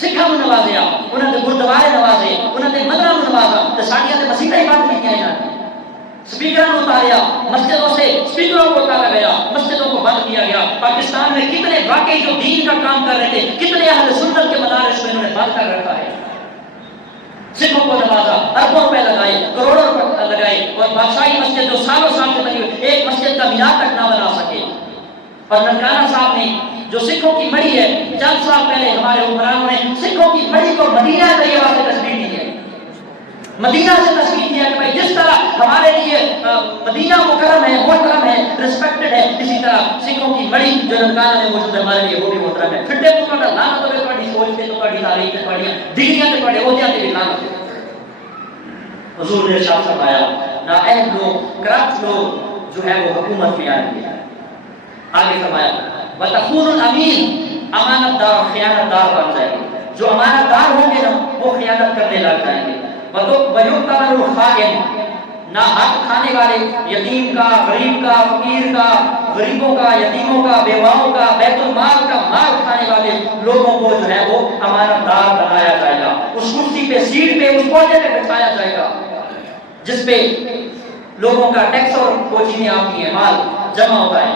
سکھاں نوں نوازیا، انہاں دے گردوارے نوازے، انہاں دے مندراں نوں نوازا، تے ساڈیاں تے مسیتاں ہی بند کیتیاں انہاں نے، سپیکراں نوں اتاریا، مسجدوں سے سپیکروں کو اتارا گیا، مسجدوں کو بند کیا گیا۔ پاکستان میں کتنے واقعی جو دین کا کام کر رہے تھے، کتنے اہل سنت کے مدارس میں انہوں نے بند کر رکھا ہے۔ سکھوں کو نوازا، اربوں روپے لگائے، کروڑوں روپے لگائے، اور بادشاہی مسجد جو سالوں سال سے بنی ہوئی ایک مسجد کا مینار تک نہ بنا سکے۔ اور ننکانہ صاحب نے جو سکھوں کی مڑی ہے، چند سال پہلے ہمارے حکمرانوں نے سکھوں کی مڑی کو مدینہ طیبہ سے تشبیہ دی ہے، مدینہ سے تشبیہ دیا کہ بھائی جس طرح ہمارے لیے مدینہ مکرم ہے، محترم ہے، ریسپیکٹڈ ہے، اسی طرح سکھوں کی مڑی جو ننکانہ میں موجود ہے ہمارے لیے وہ بھی محترم ہے۔ پھر دیکھو تھوڑا لعنت ہوے تہاڈی سوچ تے، تہاڈی تاریخ تے، تہاڈیاں ڈگریاں تے، تہاڈے عہدیاں تے بھی لعنت ہے۔ حضور نے ارشاد فرمایا نااہل لوگ، کرپٹ لوگ جو ہے وہ حکومت میں آئیں گے۔ آگے فرمایا وَتَخُونُ الْأَمِينَ، امانت دار خیانت دار بن جائیں گے، جو امانت دار ہوں گے نا وہ خیانت کرنے لگ جائیں گے۔ وَيُؤْتَمَنُ الْخَائِنُ، نہ حق کھانے والے، یتیم کا، غریب کا، فقیر کا، غریبوں کا، یتیموں کا، بیواؤں کا، بیت المال کا مال کھانے والے لوگوں کو جو ہے وہ امانت دار بنایا جائے گا، اس کرسی پہ، سیٹ پہ، اس عہدے پہ بٹھایا جائے گا جس پہ لوگوں کا ٹیکس اور کوچینے آتی ہیں، مال جمع ہوتا ہے،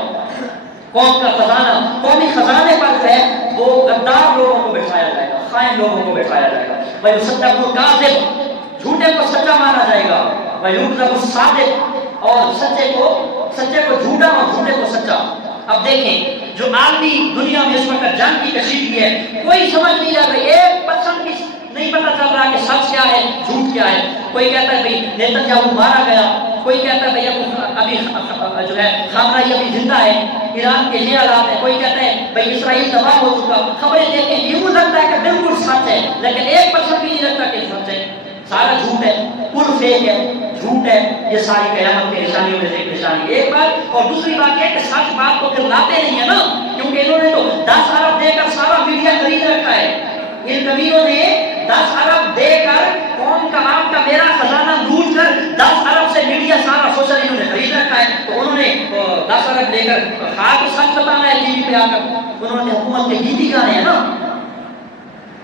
قوم کا خزانہ، قومی خزانے پر جو ہے وہ غدار لوگوں کو بٹھایا جائے گا، خائن لوگوں کو بٹھایا جائے گا۔ وَيُصَدَّقُ الْكَاذِبُ، جھوٹے کو سچا مانا جائے گا، وَيُكْذَبُ الصَّادِقُ، اور سچے کو جھوٹا اور جھوٹے کو سچا۔ اب دیکھیں جو عالمی دنیا میں اس وقت جنگ کی کشیدگی ہے، کوئی سمجھ نہیں آ رہا، 1% بھی نہیں پتہ چل رہا کہ سچ کیا ہے جھوٹ کیا ہے۔ کوئی کہتا ہے بھئی نیتن مارا گیا، کوئی کہتا ہے بھئی ابھی جو ہے خامنائی ابھی زندہ ہے، ایران کے یہ حالات ہے، کوئی کہتا ہے بھئی اسرائیل تباہ ہو چکا۔ خبریں دیکھیں یوں لگتا ہے کہ بالکل سچ ہے، لیکن 1% بھی نہیں لگتا کہ سچ ہے، سارا جھوٹ ہے، پور فیک ہے، جھوٹ ہے۔ یہ ساری قیامت کی نشانیوں میں سے ایک نشانی ایک بات، اور دوسری بات یہ کہ سچ بات کو پھر لاتے نہیں ہے نا، کیونکہ انہوں نے تو 10 ارب دے کر سارا میڈیا خرید رکھا ہے۔ ان کبیروں نے 10 ارب دے کر قوم کا، آپ کا، میرا خزانہ لوٹ کر 10 ارب سے میڈیا سارا سوشل انہوں نے خرید رکھا ہے، تو انہوں نے 10 ارب لے کر خواہ تو سچ بتانا ہے ٹی وی پہ آ کر، انہوں نے حکومت کے گیتی گانے ہیں نا،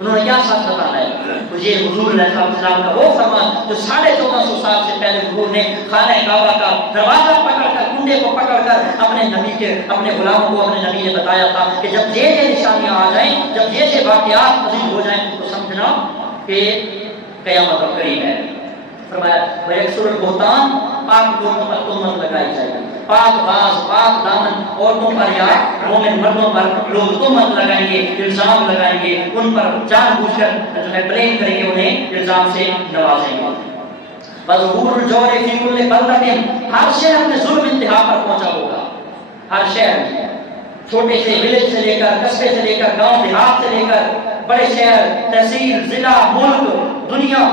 انہوں نے کیا سچ بتانا ہے؟ تو یہ حضور علیہ السلام کا وہ فرمان جو 1450 سال سے پہلے حضور نے خانہ کعبہ کا دروازہ پکڑ کر، کنڈے کو پکڑ کر اپنے غلاموں کو اپنے نبی نے بتایا تھا کہ جب یہ نشانیاں آ جائیں، جب یہ واقعات عظیم ہو جائیں تو سمجھنا کہ قیامت اب قریب ہے۔ فرمایا وَيَكْسُرُ الْبُهْتَانَ، پاک لوگوں پر تہمت لگائی جائے گی، پاک باز، پاک دامن عورتوں پر یا مومن مردوں پر لوگ تہمت لگائیں گے، الزام لگائیں گے، ان پر جان بوجھ کر جو ہے بلیم کریں گے، انہیں الزام سے نوازیں گے۔ وَظُهُورُ الْجَوْرِ فِي كُلِّ بَلْدَةٍ، ہر شہر میں ظلم انتہا پر پہنچا ہوگا، ہر شہر میں چھوٹے سے ولیج سے لے کر، قصبے سے لے کر، گاؤں دیہات سے لے کر بڑے شہر، تحصیل، ضلع، ملک، دنیا،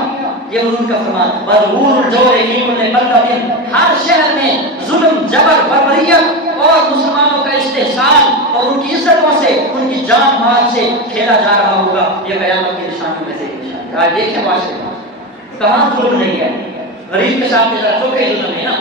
یہ حضور کا فرمان۔ بظہور الجور فی کل بلدۃ، ہر شہر میں ظلم، جبر، بربریت اور مسلمانوں کا استحصال اور ان کی عزتوں سے، ان کی جان مال سے کھیلا جا رہا ہوگا۔ یہ قیامت کی نشانیوں میں سے ایک نشانی ہے۔ آج دیکھیں معاشرے میں کہاں ظلم نہیں ہے، غریب کے ساتھ ذرا چوکے ظلم ہے نا،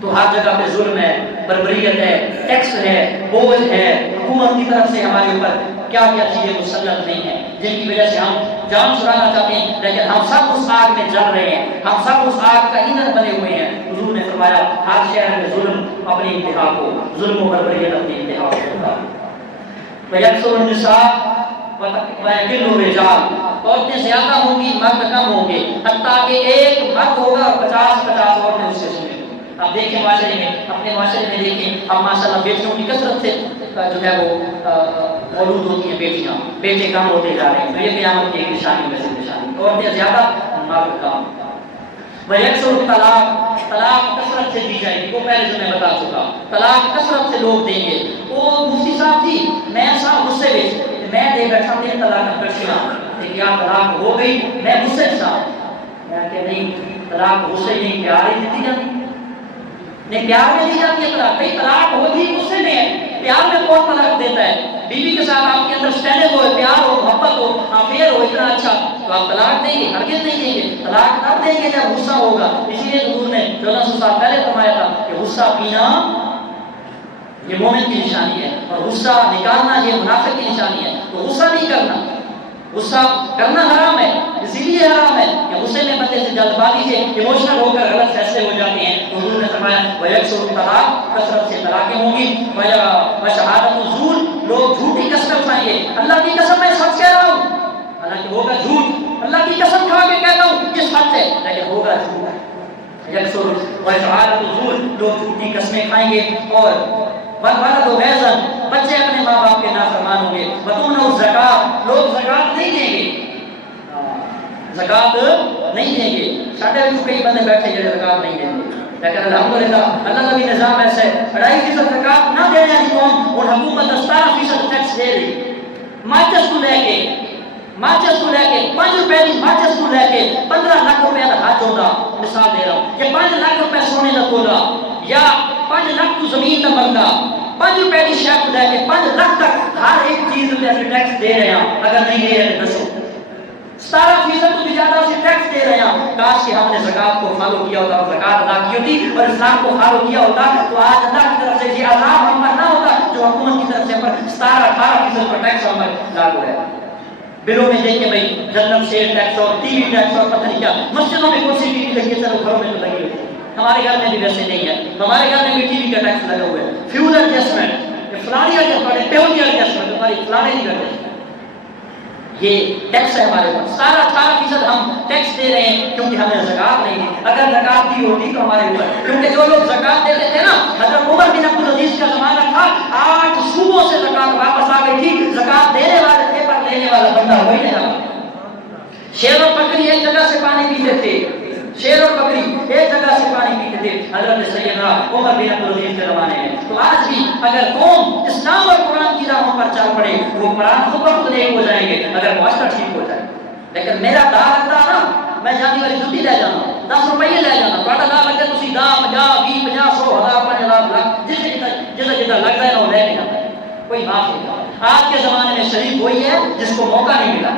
تو ہر جگہ پہ ظلم ہے، بربریت ہے، ٹیکس ہے، بوجھ ہے، حکومت کی طرف سے ہمارے اوپر کیا کیا چیزیں مسلط نہیں ہیں، جن کی وجہ سے ہم جان چھڑانا چاہتے ہیں، لیکن ہم سب اس آگ میں جل رہے ہیں، ہم سب اس آگ کا ایندھن بنے ہوئے ہیں۔ حضور نے فرمایا ہر شہر میں ظلم اپنی انتہا کو، ظلم و بربریت اپنی انتہا کو ہوگا۔ وَيَكْثُرُ النِّسَاءُ وَيَقِلُّ الرِّجَالُ، عورتیں زیادہ ہوں گی، مرد کم ہوں گے، حتیٰ کہ ایک مرد ہوگا اور 50 عورتیں اس سے سنیں گی۔ اب دیکھیں معاشرے میں، اپنے معاشرے میں دیکھیں، اب ماشاءاللہ بیٹیوں کی کثرت سے جو ہے وہ مولود ہوتی ہیں بیٹیاں، بیٹے کم ہوتے جا رہے ہیں، تو یہ قیامت کی ایک نشانی میں سے نشانی، عورتیں زیادہ، مرد کم۔ وَيَكْثُرُ الطَّلَاقُ، طلاق کثرت سے دی جائے گی، وہ پہلے جو میں بتا چکا، طلاق کثرت سے لوگ دیں گے۔ وہ مفتی صاحب جی میں صاحب غصے میں میں دے بیٹھا تین طلاق کٹیاں، کیا طلاق ہو گئی، میں غصے صاحب، میں کہ نہیں طلاق غصے نہیں، پیار ہی دی جاتی، نہیں پیار میں دی جاتی ہے طلاق، کئی طلاق ہوتی غصے میں ہے، پیار میں کون طلاق دیتا ہے؟ بیوی کے ساتھ آپ کے اندر اسٹینڈنگ ہو، پیار ہو، محبت ہو، افیئر ہو اتنا اچھا، تو آپ طلاق دیں گے؟ ہرگز نہیں دیں گے، طلاق تب دیں گے جب غصہ ہوگا۔ اسی لیے حضور نے 1400 سال پہلے فرمایا تھا کہ غصہ پینا یہ مومن کی نشانی ہے، اور غصہ نکالنا یہ منافق کی نشانی ہے، تو غصہ نہیں کرنا، غصہ کرنا حرام ہے، اسی لیے حرام ہے کہ غصے میں بندے سے جلد بازی سے ایموشنل ہو کر غلط فیصلے ہو جاتے ہیں۔ تو حضور نے فرمایا وَيَكْثُرُ الطَّلَاقُ، کثرت سے طلاقیں ہوں گی، وَشَهَادَةُ الزُّورِ، لوگ جھوٹی قسمیں اٹھائیں گے، اللہ کی قسم میں سچ کہہ رہا ہوں، حالانکہ ہوگا جھوٹ، اللہ کی قسم کھا کے کہتا ہوں یہ سچ ہے لیکن ہوگا جھوٹ۔ یکسر وَشَهَادَةُ الزُّورِ، لوگ جھوٹی قسمیں کھائیں گے، اور وَالْوَلَدُ غَيْظًا، بچے اپنے ماں باپ کے نافرمان ہوں گے، وَدُونَهُ الزَّكَاةُ، لوگ زکات نہیں دیں گے، زکات نہیں دیں گے۔ ساڈے وچ کئی بندے بیٹھے جڑے زکات نہیں دیں گے، لیکن الحمدللہ اللہ کا بھی نظام ایسا ہے، 2.5% زکات نہ دینے والی قوم اور حکومت 17% ٹیکس دے رہی، ماچس کو لے کے 5 روپے کی ماچس کو لے کے 15 لاکھ روپے کا حج ہوتا، مثال دے رہا ہوں، یہ 5 لاکھ روپے سونے کا تولا یا 5 لاکھ تو زمین کا بندہ، 5 روپے کی شے کو لے کے 5 لاکھ تک ہر ایک چیز پہ ایسے ٹیکس دے رہے ہیں، اگر نہیں دے رہے تو دسو، 17% تو بھی زیادہ سے ٹیکس دے رہے ہیں۔ کاش کہ ہم نے زکات کو فالو کیا ہوتا، زکات ادا کی ہوتی اور اسلام کو فالو کیا ہوتا، تو آج اللہ کی طرف سے یہ عذاب ہم پر نہ ہوتا جو حکومت کی طرف سے 17-18% پر ٹیکس ہم پر لاگو ہے۔ بلوں میں دیکھیں بھائی جنرل شیئر ٹیکس اور ٹی وی ٹیکس اور پتہ نہیں کیا، مسجدوں میں کون سی ٹی وی لگی ہے، چلو گھروں میں تو لگی ہوتی ہے، ہمارے گھر میں بھی ویسے نہیں ہے، ہمارے گھر میں بھی ٹی وی کا ٹیکس لگا ہوا ہے، فیول ایڈجسٹمنٹ، فلانی ایڈجسٹمنٹ، پیونی ایڈجسٹمنٹ، ہماری فلانے نہیں کرتے، یہ ٹیکس ہے ہمارے پاس، 17-18% ہم ٹیکس دے رہے ہیں کیونکہ ہمیں زکات نہیں دی۔ اگر زکات دی ہوتی تو ہمارے اوپر، کیونکہ جو لوگ زکات دیتے تھے نا، حضرت عمر بن عبد العزیز کا زمانہ تھا، 8 صوبوں سے زکات واپس آ گئی تھی، زکات دینے والے تھے پر لینے والا بندہ وہی نہیں رہا۔ شیر اور بکری ایک جگہ سے پانی پیتے تھے، شیر اور بکری ایک جگہ سے پانی پیتے تھے حضرت سیدنا عمر بن عبد العزیز کے زمانے میں۔ تو آج بھی اگر قوم اسلام اور قرآن کی راہوں پر چل پڑے، وہ قرآن خود بخود ایک ہو جائیں گے اگر معاشرہ ٹھیک ہو جائے۔ لیکن میرا دا لگتا نا، میں جانی والی جُتی لے جانا، 10 روپیے لے جانا، تھوڑا دا لگتا تسی دا 50 20 50 100 1000 5000 لاکھ جتنا لگتا ہے نا وہ لے کے جاتا ہے، کوئی معاف نہیں کرتا۔ آج کے زمانے میں شریف وہی ہے جس کو موقع نہیں ملا،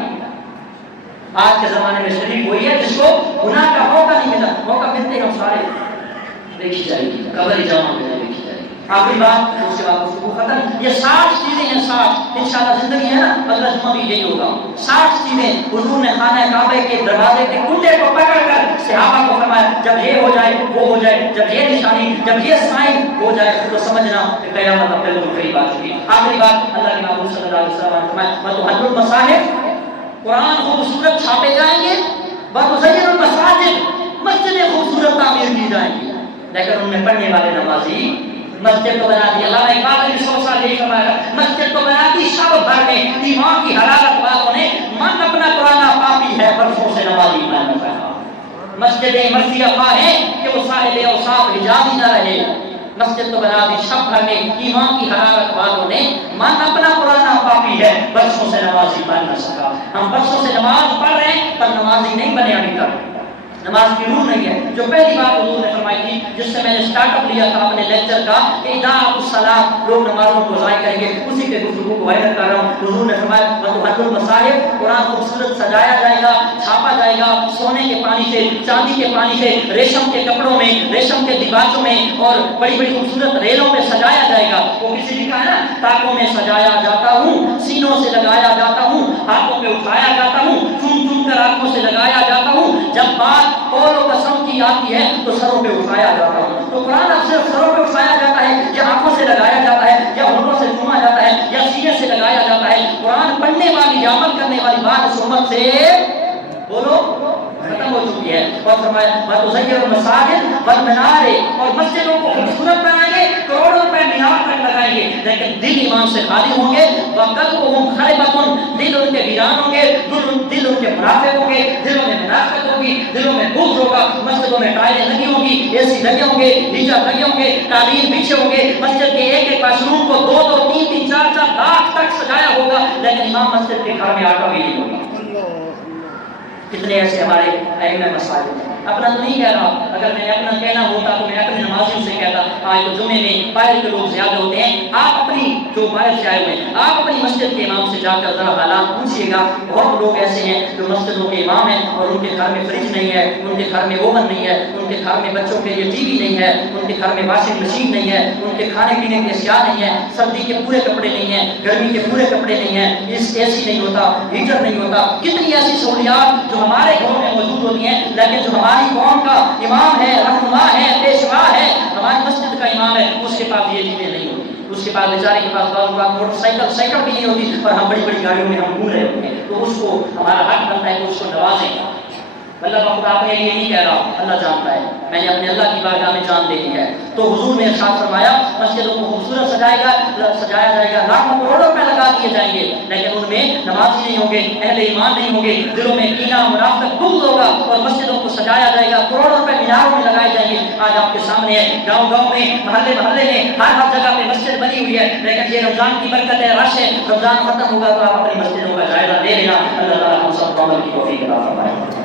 آج کے زمانے میں شریف وہی ہے جس کو گناہ کا موقع نہیں ملا، موقع ملتے ہم سارے دیکھی جائے گی، قبر جامع میں دیکھی جائے گی۔ آخری بات، اس کے بعد گفتگو ختم۔ یہ 60 چیزیں ہیں، 60 انشاءاللہ زندگی ہے نا، اگلا جمعہ بھی یہی ہوگا۔ 60 چیزیں حضور نے خانہ کعبہ کے دروازے کے کنڈے کو پکڑ کر صحابہ کو فرمایا جب یہ ہو جائے وہ ہو جائے، جب یہ نشانی جب یہ سائن ہو جائے تو سمجھنا کہ قیامت اب بالکل قریب آ چکی۔ آخری بات، اللہ کے محبوب صلی اللہ علیہ وسلم نے فرمایا وَتُحَلُّ الْمَصَاحِفَ، قرآن خوبصورت چھاپے جائیں گے، وَتُزَيَّنُ الْمَسَاجِدَ، مسجدیں خوبصورت تعمیر کی جائیں گی، لیکن ان میں پڑھنے والے نمازی مسجد تو بنا دی۔ اللہ نے کہا کہ 100 سال یہی فرمایا، مسجد تو بنا دی شب بھر میں، ایمان کی حرارت والوں نے من اپنا پرانا پاپی ہے برسوں سے نمازی ایمان نہ رہا۔ مسجد مرثیہ خواہ ہے کہ وہ صاحب اوصاف حجاب ہی نہ رہے، مسجد تو بنا دی شب بھر میں ایمان کی حرارت والوں نے، من اپنا پرانا پاپی ہے، برسوں سے نمازی بن نہ سکا۔ ہم برسوں سے نماز پڑھ رہے ہیں پر نمازی نہیں بنے ابھی تک، نماز کی روح نہیں ہے۔ جو پہلی بات حضور نے فرمائی تھی، جس سے میں نے سٹارٹ اپ لیا تھا اپنے لیکچر کا کہ اذاء الصلاۃ، لوگ نمازوں کو ضائع کریں گے، اسی کے گفتگو کو وائرل کر رہا ہوں۔ حضور نے فرمایا وَتُحَلُّ الْمَصَاحِفَ، قرآن خوبصورت سجایا جائے گا، چھاپا جائے گا سونے کے پانی سے، چاندی کے پانی سے، ریشم کے کپڑوں میں، ریشم کے دیباچوں میں، اور بڑی بڑی خوبصورت ریلوں پہ سجایا جائے گا۔ وہ کسی لکھا ہے نا، تاکوں میں سجایا جاتا ہوں، سینوں سے لگایا جاتا ہوں، ہاتھوں پہ اٹھایا جاتا ہوں، چوم چوم کر آنکھوں سے لگایا جاتا ہوں، جب بات قول و قسم کی آتی ہے تو سروں پہ اٹھایا جاتا ہوں۔ تو قرآن اب صرف سروں پہ اٹھایا جاتا ہے یا آنکھوں سے لگایا جاتا ہے یا ہونٹوں سے چوما جاتا ہے یا سینے سے لگایا جاتا ہے؟ قرآن پڑھنے والی یا عمل کرنے والی بات اس امت سے بولو ختم ہو چکی ہے۔ اور فرمایا وَتُزَيِّنُ الْمَسَاجِدَ وَالْمَنَارِ، اور مسجدوں کو خوبصورت بنائیں گے، کروڑوں روپے مینار تک لگائیں گے، لیکن دل ایمان سے خالی ہوں گے۔ وَقَلْبُهُمْ خَرِبَةٌ، دل ان کے ویران ہوں گے، دل ان کے منافق ہوں گے، دلوں میں منافقت ہوگی، دلوں میں بغض ہوگا، مسجدوں میں ٹائلیں لگی ہوں گی، اے سی لگے ہوں گے، ہیٹر لگے ہوں گے، قالین بچھے ہوں گے، مسجد کے ایک ایک واش روم کو 2-3 4 لاکھ تک سجایا ہوگا، لیکن امام مسجد کے گھر میں آٹا بھی نہیں ہوگا۔ کتنے ایسے ہمارے ائمہ مساجد ہیں۔ اپنا تو نہیں کہہ رہا، اگر میں اپنا کہنا ہوتا تو میں اپنے نمازیوں سے کہتا آج تو جمعے میں باہر کے لوگ زیادہ ہوتے ہیں، آپ اپنی جو باہر سے آئے ہوئے ہیں آپ اپنی مسجد کے امام سے جا کر ذرا حالات پوچھیے گا۔ بہت لوگ ایسے ہیں جو مسجدوں کے امام ہیں اور ان کے گھر میں فریج نہیں ہے، ان کے گھر میں اوون نہیں ہے، ان کے گھر میں بچوں کے لیے ٹی وی نہیں ہے، ان کے گھر میں واشنگ مشین نہیں ہے، ان کے کھانے پینے کی اشیاء نہیں ہے، سردی کے پورے کپڑے نہیں ہیں، گرمی کے پورے کپڑے نہیں ہیں، اے سی نہیں ہوتا، ہیٹر نہیں ہوتا۔ کتنی ایسی سہولیات جو ہمارے گھروں میں موجود ہوتی ہیں، لیکن جو ہماری قوم کا امام ہے، رہنما ہے، پیشوا ہے، ہماری مسجد کا امام ہے، اس کے پاس یہ چیزیں نہیں ہوتی۔ اس کے پاس بیچارے کے پاس بعض اوقات موٹر سائیکل بھی نہیں ہوتی اور ہم بڑی بڑی گاڑیوں میں ہم گھوم رہے ہوتے ہیں، تو اس کو ہمارا حق بنتا ہے کہ اس کو نوازیں۔ اللہ بخدا اپنے لیے نہیں کہہ رہا، اللہ جانتا ہے، میں نے اپنے اللہ کی بارگاہ میں جان دے دی ہے۔ تو حضور نے ارشاد فرمایا مسجدوں کو خوبصورت سجایا جائے گا، لاکھوں کروڑوں روپے لگا دیے جائیں گے، لیکن ان میں نمازی نہیں ہوں گے، اہل ایمان نہیں ہوں گے، دلوں میں کینہ منافقت بغض ہوگا، اور مسجدوں کو سجایا جائے گا، کروڑوں روپے میناروں میں لگائے جائیں گے۔ آج آپ کے سامنے ہے، گاؤں گاؤں میں، محلے محلے میں، ہر جگہ پہ مسجد بنی ہوئی ہے، لیکن یہ رمضان کی برکت ہے، رش ہے، رمضان ختم ہوگا تو آپ اپنی مسجدوں کا جائزہ لے لینا۔ اللہ تعالیٰ ہم سب کو عمل کی توفیق عطا فرمائے۔